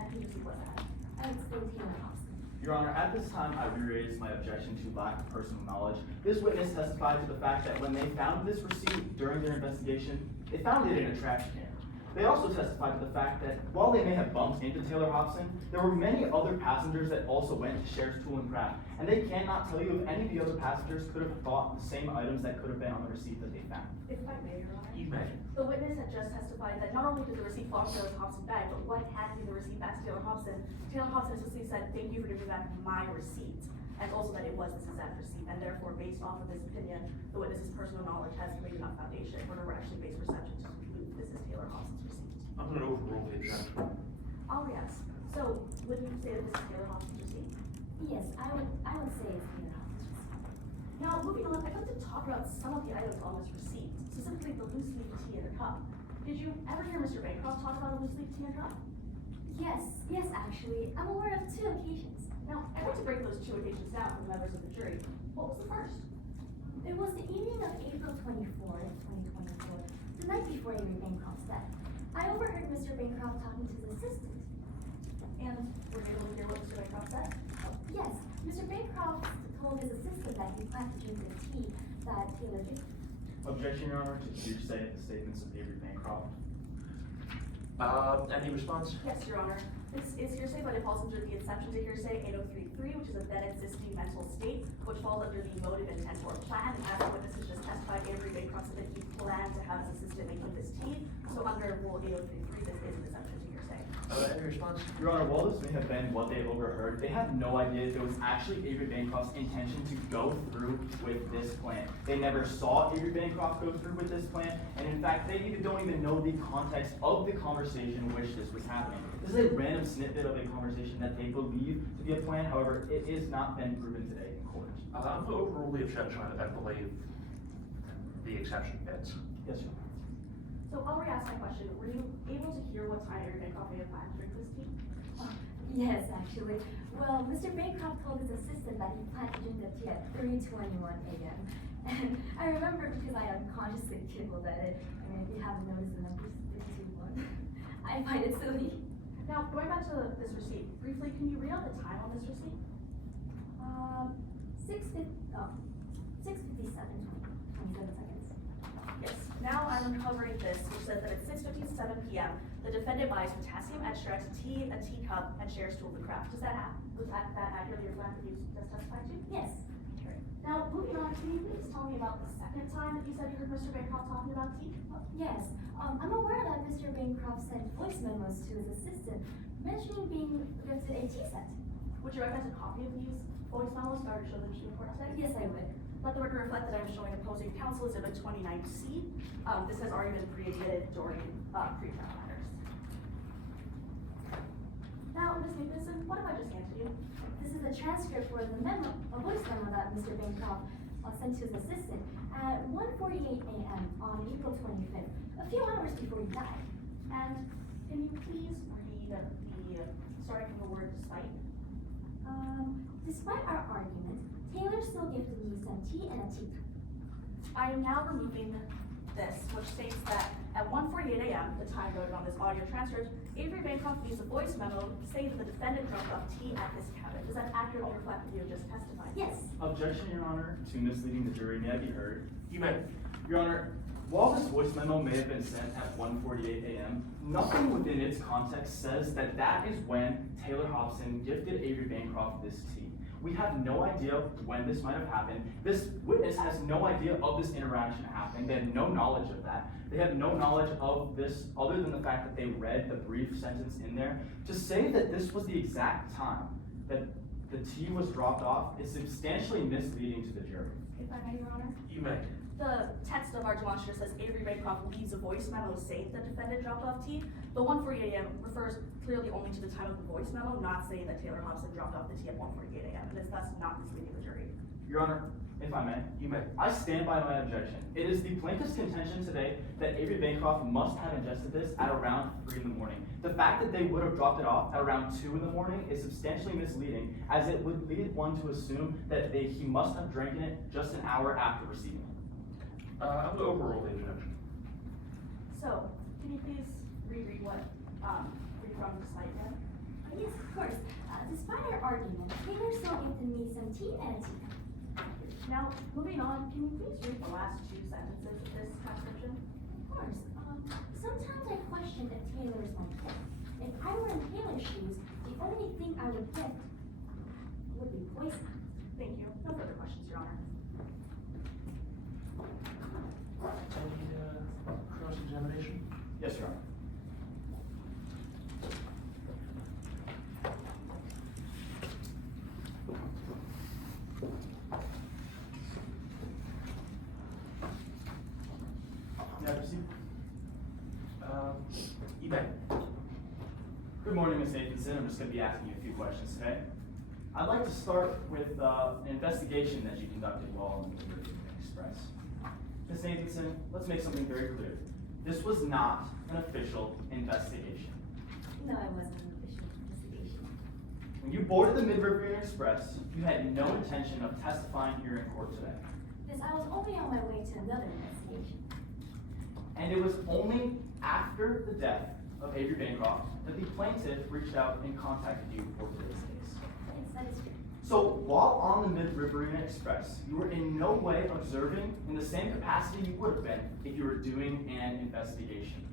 And whose receipt was that? I would say Taylor Hobson. Your Honor, at this time, I re-raise my objection to lack of personal knowledge. This witness testified to the fact that when they found this receipt during their investigation, they found it in a trash can. They also testified to the fact that while they may have bumped into Taylor Hobson, there were many other passengers that also went to Shares Tool and Craft, and they cannot tell you if any of the other passengers could have thought the same items that could have been on the receipt that they found. If I may, Your Honor. You may. The witness had just testified that not only did the receipt fall in Taylor Hobson's bag, but when handing the receipt back to Taylor Hobson explicitly said, "Thank you for giving back my receipt," and also that it was this exact receipt, and therefore, based off of this opinion, the witness's personal knowledge has laid enough foundation for her actually based perception to conclude this is Taylor Hobson's receipt. I'm going to overrule the objection. Oh, yes. So, would you say that this is Taylor Hobson's receipt? Yes, I would say it's Taylor Hobson's receipt. Now, moving on, I'd like to talk about some of the items on this receipt, specifically the loose leaf tea in a cup. Did you ever hear Mr. Bancroft talk about a loose leaf tea in a cup? Yes, actually, I'm aware of 2 occasions. Now, I'd like to break those 2 occasions down for the members of the jury. What was the first? It was the evening of April 24th, 2024, the night before Avery Bancroft's death. I overheard Mr. Bancroft talking to his assistant. And were you able to hear what Mr. Bancroft said? Yes, Mr. Bancroft told his assistant that he planned to drink the tea that Taylor did. Objection, Your Honor, to hearsay of the statements of Avery Bancroft. Any response? Yes, Your Honor. This is hearsay, but it falls under the exception to hearsay 8033, which is a then existing mental state, which falls under the motive, intent, or plan. And as the witnesses just testified, Avery Bancroft said that he planned to have his assistant making this tea. So under Rule 8033, this is an exception to hearsay. Any response? Your Honor, while this may have been what they overheard, they have no idea if it was actually Avery Bancroft's intention to go through with this plan. They never saw Avery Bancroft go through with this plan, and in fact, they don't even know the context of the conversation in which this was happening. This is a random snippet of a conversation that they believe to be a plan, however, it is not been proven today in court. I'm going to overrule the objection. I believe the exception fits. Yes, Your Honor. So I'll re-ask my question. Were you able to hear what time Avery Bancroft may have planned to drink this tea? Yes, actually. Well, Mr. Bancroft told his assistant that he planned to drink the tea at 3:21 a.m. And I remember because I unconsciously giggled at it. I mean, if you haven't noticed the numbers, 321. I find it silly. Now, going back to this receipt, briefly, can you read out the time on this receipt? 6:57, 27 seconds. Yes. Now I'm uncovering this, which says that at 6:57 p.m., the defendant buys potassium extract, tea, a teacup, and shares Tool of the Craft. Was that accurately reflect that you just testified to? Yes. Now, moving on, can you please tell me about the second time that you said you heard Mr. Bancroft talking about tea? Yes. I'm aware that Mr. Bancroft sent voice memos to his assistant mentioning being gifted a tea set. Would you recommend a copy of these voice memos in order to show them to the court today? Yes, I would. Let the record reflect that I'm showing opposing counsel Exhibit 29C. This has already been pre-admitted during pre-trial matters. Now, Ms. Nicholson, what have I just handed you? This is a transcript for the memo, a voice memo that Mr. Bancroft sent to his assistant at 1:48 a.m. on April 25th, a few hours before he died. And can you please read the starting from the word despite? Despite our argument, Taylor still gifted me some tea and a teacup. I am now removing this, which states that at 1:48 a.m., the time noted on this audio transcript, Avery Bancroft used a voice memo saying that the defendant dropped off tea at this cabin. Does that accurately reflect what you have just testified? Yes. Objection, Your Honor, to misleading the jury. May I be heard? You may. Your Honor, while this voice memo may have been sent at 1:48 a.m., nothing within its context says that that is when Taylor Hobson gifted Avery Bancroft this tea. We have no idea when this might have happened. This witness has no idea of this interaction happening. They have no knowledge of that. They have no knowledge of this other than the fact that they read the brief sentence in there. To say that this was the exact time that the tea was dropped off is substantially misleading to the jury. If I may, Your Honor? You may. The text of our demonstrator says Avery Bancroft leaves a voice memo saying the defendant dropped off tea. The 1:48 a.m. refers clearly only to the time of the voice memo, not saying that Taylor Hobson dropped off the tea at 1:48 a.m. And it's thus not misleading the jury. Your Honor, if I may, You may. I stand by my objection. It is the plaintiff's contention today that Avery Bancroft must have ingested this at around 3 in the morning. The fact that they would have dropped it off at around 2 in the morning is substantially misleading, as it would lead one to assume that he must have drank it just an hour after receiving it. I'm going to overrule the objection. So, can you please reread what, read from the slide again? Yes, of course. Despite our argument, Taylor still gifted me some tea and a teacup. Now, moving on, can you please read the last two sentences of this transcription? Of course. Sometimes I question if Taylor is my gift. If I were in Taylor's shoes, the only thing I would gift would be poison. Thank you. No further questions, Your Honor. Any cross-examination? Yes, Your Honor. May I proceed? You may. Good morning, Ms. Nathanson. I'm just going to be asking you a few questions today. I'd like to start with an investigation that you conducted while on the Liberty Express. Ms. Nathanson, let's make something very clear. This was not an official investigation. No, it wasn't an official investigation. When you boarded the Mid-River Express, you had no intention of testifying here in court today. Yes, I was only on my way to another investigation. And it was only after the death of Avery Bancroft that the plaintiff reached out and contacted you for today's case. Yes, that is true. So while on the Mid-Riverina Express, you were in no way observing in the same capacity you would have been if you were doing an investigation.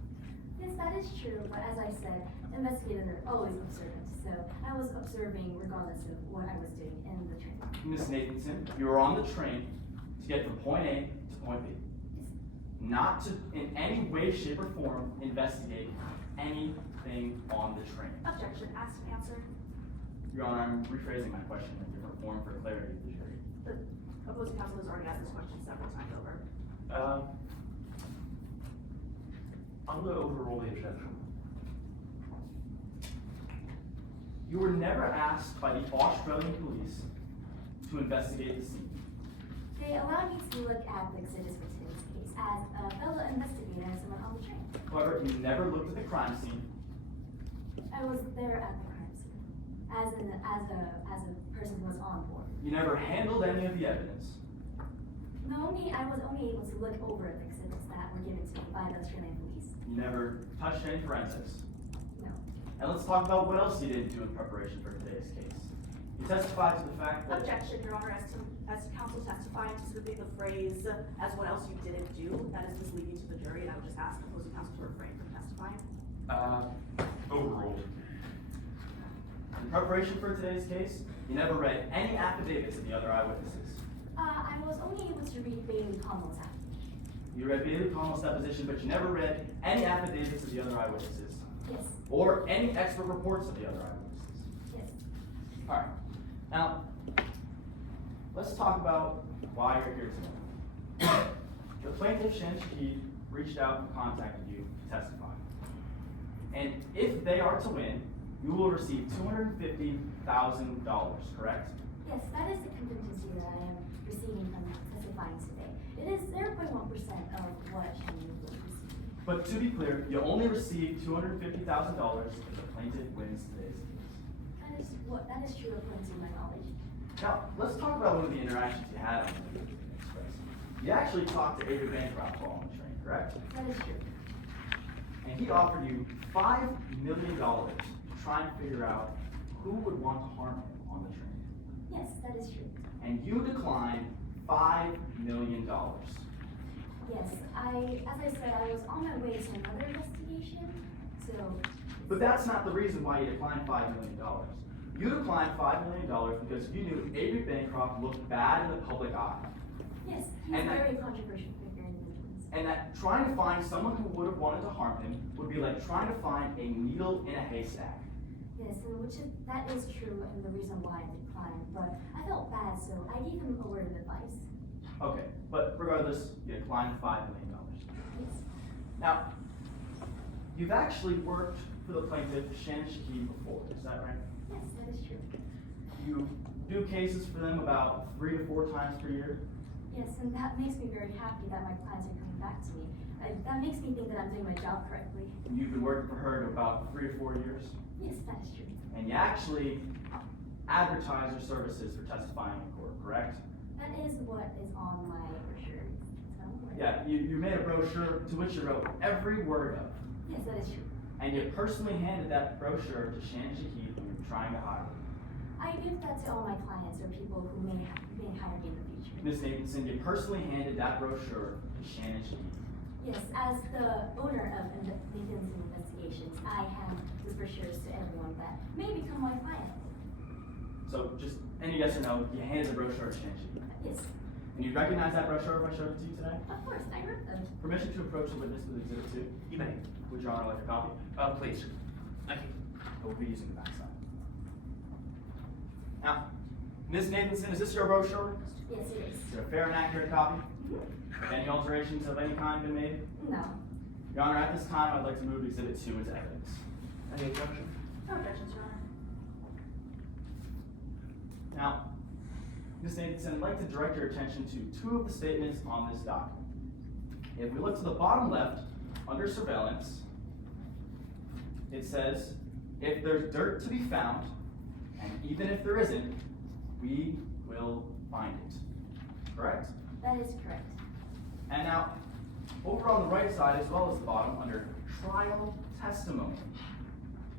Yes, that is true, but as I said, investigators are always observant, so I was observing regardless of what I was doing in the train. Ms. Nathanson, you were on the train to get from point A to point B. Not to, in any way, shape, or form, investigate anything. anything on the train? Objection, asked and answered. Your Honor, I'm rephrasing my question in a different form for clarity of the jury. The opposing counsel has already asked this question several times over. I'm gonna overrule the objection. You were never asked by the Australian police to investigate the scene. They allowed me to look at the exhibits for today's case as a fellow investigator and someone on the train. However, you never looked at the crime scene. I was there at the crime scene as a person who was on board. You never handled any of the evidence. I was only able to look over the exhibits that were given to me by the Australian police. You never touched any forensics. No. And let's talk about what else you didn't do in preparation for today's case. You testified to the fact that... Objection, Your Honor, as counsel testifying to specifically the phrase, as what else you didn't do, that is misleading to the jury, and I would just ask the opposing counsel to refrain from testifying. Overruled. In preparation for today's case, you never read any affidavits of the other eyewitnesses. I was only able to read Bailey Connell's application. You read Bailey Connell's deposition, but you never read any affidavits of the other eyewitnesses. Yes. Or any expert reports of the other eyewitnesses. Yes. Alright. Now, let's talk about why you're here today. The plaintiff, Shan Shahid, reached out and contacted you to testify. And if they are to win, you will receive $250,000, correct? Yes, that is the contingency that I am receiving from testifying today. It is 0.1% of what she will receive. But to be clear, you only receive $250,000 if the plaintiff wins today's case. That is true according to my knowledge. Now, let's talk about one of the interactions you had on the Express. You actually talked to Avery Bancroft while on the train, correct? That is true. And he offered you $5 million to try and figure out who would want to harm him on the train. Yes, that is true. And you declined $5 million. Yes, as I said, I was on my way to another investigation, so. But that's not the reason why you declined $5 million. You declined $5 million because you knew Avery Bancroft looked bad in the public eye. Yes, he's a And very controversial figure in the Midlands. And that trying to find someone who would have wanted to harm him would be like trying to find a needle in a haystack. Yes, and that is true and the reason why I declined, but I felt bad, so I gave him a word of advice. Okay, but regardless, you declined $5 million. Yes. Now, you've actually worked for the plaintiff, Shan Shahid, before, is that right? Yes, that is true. You do cases for them about 3 to 4 times per year? Yes, and that makes me very happy that my clients are coming back to me. That makes me think that I'm doing my job correctly. And you've been working for her in about 3 to 4 years? Yes, that is true. And you actually advertise your services for testifying in court, correct? That is what is on my brochure. Yeah, you made a brochure to which you wrote every word of. Yes, that is true. And you personally handed that brochure to Shan Shahid when you were trying to hire her. I give that to all my clients or people who may hire me in the future. Ms. Nathanson, you personally handed that brochure to Shannon Shahid. Yes, as the owner of Nathan's Investigations, I hand these brochures to everyone that may become my client. So just any yes or no, you handed the brochure to Shannon Shahid. Yes, And you recognize that brochure if I showed it to you today? of course, I wrote them. Permission to approach the witness with Exhibit 2. You may. Would Your Honor like a copy? Please. Thank you. I will be using the backside. Now, Ms. Nathanson, is this your brochure? Yes, it is. Is it a fair and accurate copy? Have any alterations of any kind been made? No. Your Honor, at this time, I'd like to move Exhibit 2 into evidence. Any objection? No objections, Your Honor. Now, Ms. Nathanson, I'd like to direct your attention to 2 of the statements on this document. If we look to the bottom left, under surveillance, it says, if there's dirt to be found, and even if there isn't, we will find it. Correct? That is correct. And now, over on the right side, as well as the bottom, under trial testimony,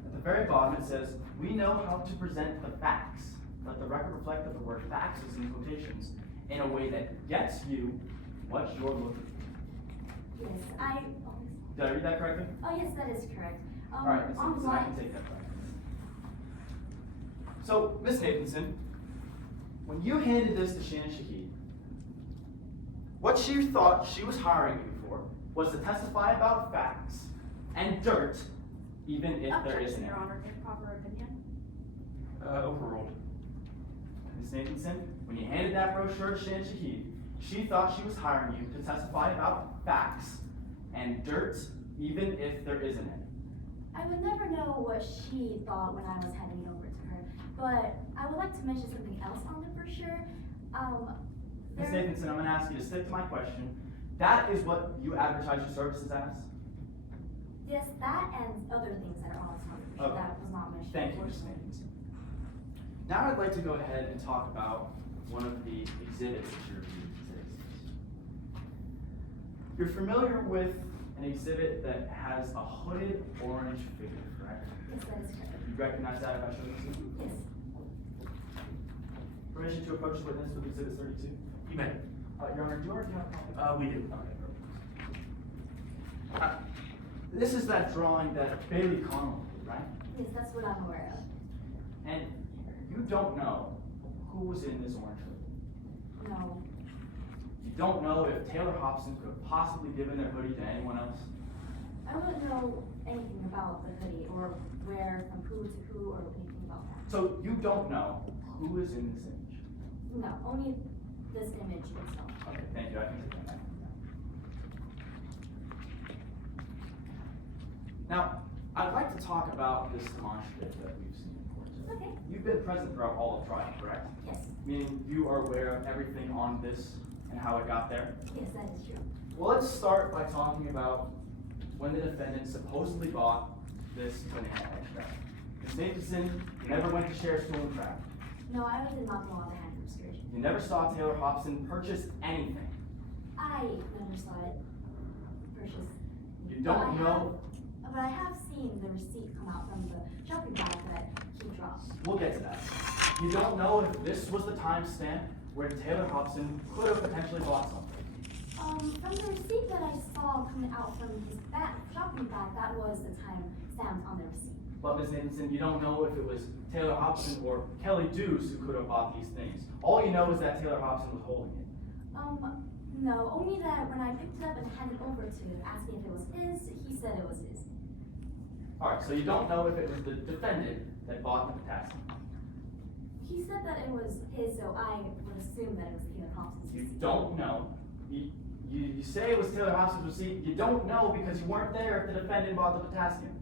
at the very bottom it says, we know how to present the facts. Let the record reflect that the word facts is in quotations in a way that gets you what you're looking for. Yes, Did I read that correctly? oh yes, that is correct. All right, Ms. On Nathanson, I line- can take that back. So, Ms. Nathanson, when you handed this to Shannon Shahid, what she thought she was hiring you for was to testify about facts and dirt even if there isn't Objection, any. Your Honor, improper opinion. Overruled. Ms. Nathanson, when you handed that brochure to Shan Shahid, she thought she was hiring you to testify about facts and dirt, even if there isn't any. I would never know what she thought when I was handing it over to her, but I would like to mention something else on the brochure. Ms. There- Nathanson, I'm gonna ask you to stick to my question. That is what you advertise your services as? Yes, that and other things that are on the brochure Okay. that was not mentioned. Thank you, Ms. Nathanson. Now I'd like to go ahead and talk about one of the exhibits that you reviewed today. You're familiar with an exhibit that has a hooded orange figure, correct? Yes, that is correct. You recognize that if I showed it to you? Yes. Permission to approach the witness with exhibit 32? You may. Your Honor, do you already have a copy? We do. Okay, perfect. This is that drawing that Bailey Connell did, right? Yes, that's what I'm aware of. And you don't know who was in this orange hoodie. No. You don't know if Taylor Hobson could have possibly given their hoodie to anyone else. I wouldn't know anything about the hoodie or where from who to who or anything about that. So you don't know who is in this image. No, only this image itself. Okay, thank you. I can take that back. Now, I'd like to talk about this demonstrative that we've seen in court today. Okay. You've been present throughout all of trial, correct? Yes. Meaning you are aware of everything on this and how it got there? Yes, that is true. Well, let's start by talking about when the defendant supposedly bought this banana extract. Ms. Nathanson, you never went to share school and track. No, I did not go on the hand excursion. You never saw Taylor Hobson purchase anything. I never saw it purchased. You don't know. But I have seen the receipt come out from the shopping bag that he dropped. We'll get to that. You don't know if this was the timestamp where Taylor Hobson could have potentially bought something. From the receipt that I saw coming out from his shopping bag, that was the time stamped on the receipt. But Ms. Nathanson, you don't know if it was Taylor Hobson or Kelly Deuce who could have bought these things. All you know is that Taylor Hobson was holding it. No, only that when I picked it up and handed over to asking if it was his, he said it was his. Alright, so you don't know if it was the defendant that bought the potassium. He said that it was his, so I would assume that it was Taylor Hobson's You receipt. don't know. You say it was Taylor Hobson's receipt. You don't know because you weren't there if the defendant bought the potassium.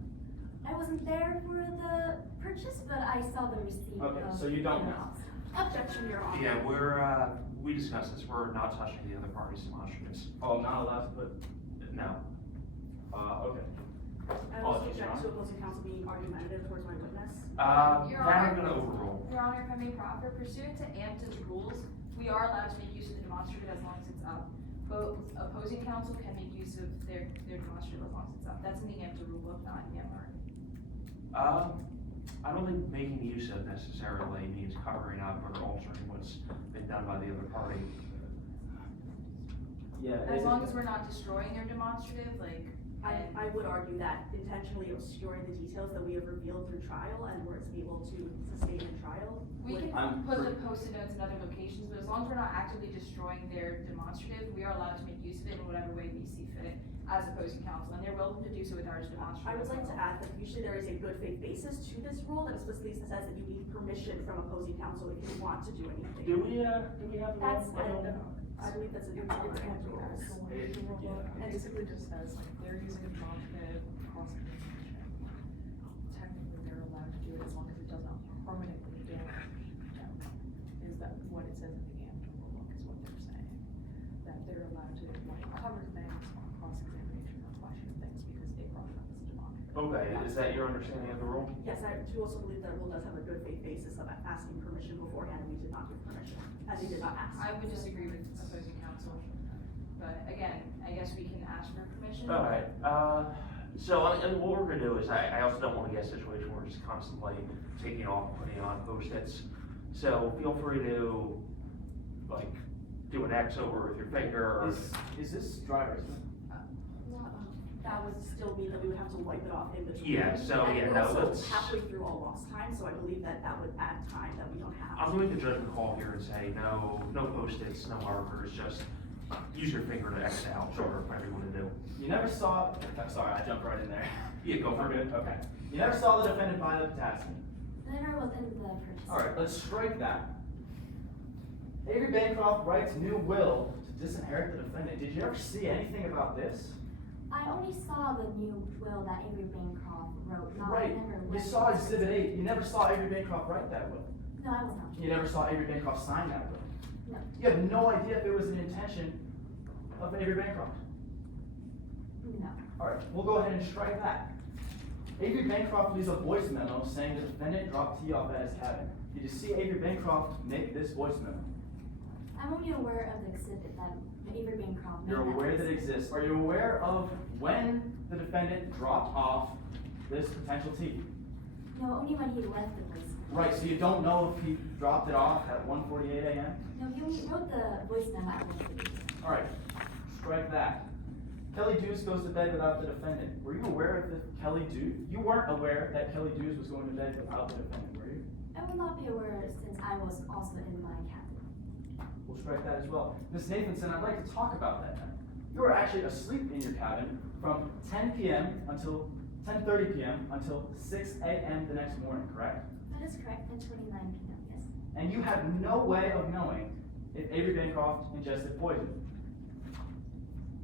I wasn't there for the purchase, but I saw the receipt. Okay, of so you don't Taylor know. Hobson. Objection, Your Honor. Yeah, we discussed this, we're not touching the other party's demonstratives. Oh, I'm not allowed to put, No. okay. I Apologies, also Your object to Honor. opposing counsel being argumentative towards my witness. Your That I'm Honor. gonna overrule. Your Honor, if I may proffer, pursuant to AMTA's rules, we are allowed to make use of the demonstrative as long as it's up. Both opposing counsel can make use of their demonstrative as long as it's up. That's in the AMTA rule book, not in the MR. I don't think making use of necessarily means covering up or altering what's been done by the other party. Yeah. As long as we're not destroying their demonstrative, like, I would argue that intentionally obscuring the details that we have revealed through trial and were to be able to sustain in trial. we would- can put the post-it notes in other locations, but as long as we're not actively destroying their demonstrative, we are allowed to make use of it in whatever way we see fit as opposing counsel, and they're welcome to do so with our demonstrative. I would as like to well. add that usually there is a good faith basis to this rule that explicitly says that you need permission from opposing counsel if you want to do anything. Do we have? That's, I don't know. I believe that's a new It's policy. Andrew rules. Yeah. And basically just says, like, they're using a demonstrative cross-examination. Technically, they're allowed to do it as long as it doesn't permanently damage them. Is that what it says in the Andrew rule book, is what they're saying. That they're allowed to, like, cover things on cross-examination or question things because they brought it up as a demonstrative. Okay, is that your understanding of the rule? Yes, I do also believe that rule does have a good faith basis of asking permission beforehand, and we did not give permission, as he did not ask. I would disagree with opposing counsel, but again, I guess we can ask for permission. Alright, so and what we're gonna do is, I also don't wanna get a situation where we're just constantly taking off, putting on post-its. So feel free to, like, do an X over with your finger, or, Is this dry erase? That would still mean that we would have to wipe it off in between. Yeah, so, And yeah, we're no, also let's- halfway through all lost time, so I believe that that would add time that we don't have. I'm going to judgment call here and say, no post-its, no markers, just use your finger to X out, or whatever you wanna do. You never saw, I'm sorry, I jumped right in there. Yeah, go for We're it. good, okay. You never saw the defendant buy the potassium. And I never was in the purchase. Alright, let's strike that. Avery Bancroft writes new will to disinherit the defendant. Did you ever see anything about this? I only saw the new will that Avery Bancroft wrote, I Right, never you read saw the Exhibit 8. You never saw Avery Bancroft write that will. No, I was not. You never saw Avery Bancroft sign that will. No. You have no idea if it was an intention of Avery Bancroft. No. Alright, we'll go ahead and strike that. Avery Bancroft leaves a voice memo saying the defendant dropped tea off at his cabin. Did you see Avery Bancroft make this voice memo? I'm only aware of the exhibit that Avery Bancroft made. You're aware that it exists. Are you aware of when the defendant dropped off this potential tea? No, only when he left the voice. Right, so you don't know if he dropped it off at 1:48 a.m.? No, he only wrote the voice memo at 1:48. Alright, strike that. Kelly Dews goes to bed without the defendant. Were you aware of the Kelly Dews? You weren't aware that Kelly Dews was going to bed without the defendant, were you? I will not be aware since I was also in my cabin. We'll strike that as well. Ms. Nathanson, I'd like to talk about that now. You were actually asleep in your cabin from 10 p.m. until 10:30 p.m. until 6 a.m. the next morning, correct? That is correct, at 29 p.m., yes. And you have no way of knowing if Avery Bancroft ingested poison.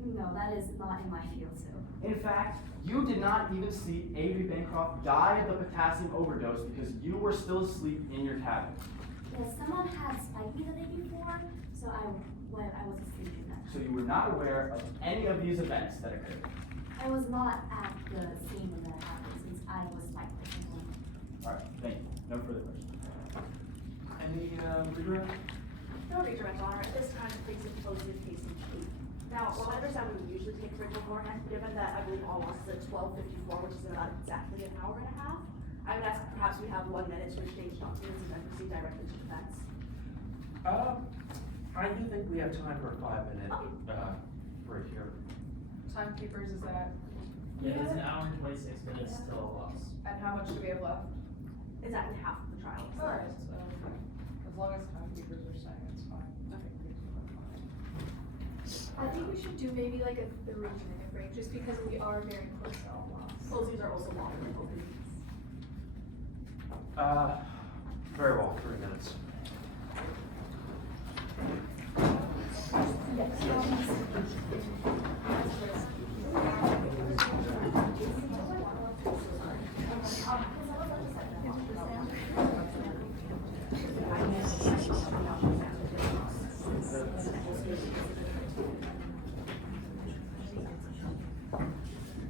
No, that is not in my field, so. In fact, you did not even see Avery Bancroft die of the potassium overdose because you were still asleep in your cabin. Yes, someone had spiked me the day before, so I was asleep in that. So you were not aware of any of these events that occurred. I was not at the scene when that happened since I was spiked. Alright, thank you. No further questions. Any, redirect? No redirect, Your Honor. At this time, the case is closed in case in chief. Now, while I understand we usually take written beforehand, given that I believe all lost at 12:54, which is about exactly an hour and a half, I would ask perhaps we have 1 minute to exchange documents and then proceed directly to defense. I do think we have time for a 5-minute, break here. Timekeepers, is that, Yeah, it's an hour and 26 minutes till a loss. and how much do we have left? Exactly half of the trial. Alright, so, as long as timekeepers are saying it's fine. I think we can go fine. I think we should do maybe like a 3-minute break, just because we are very close to all loss. Closings are also longer than openings. Very well, 3 minutes. Yes.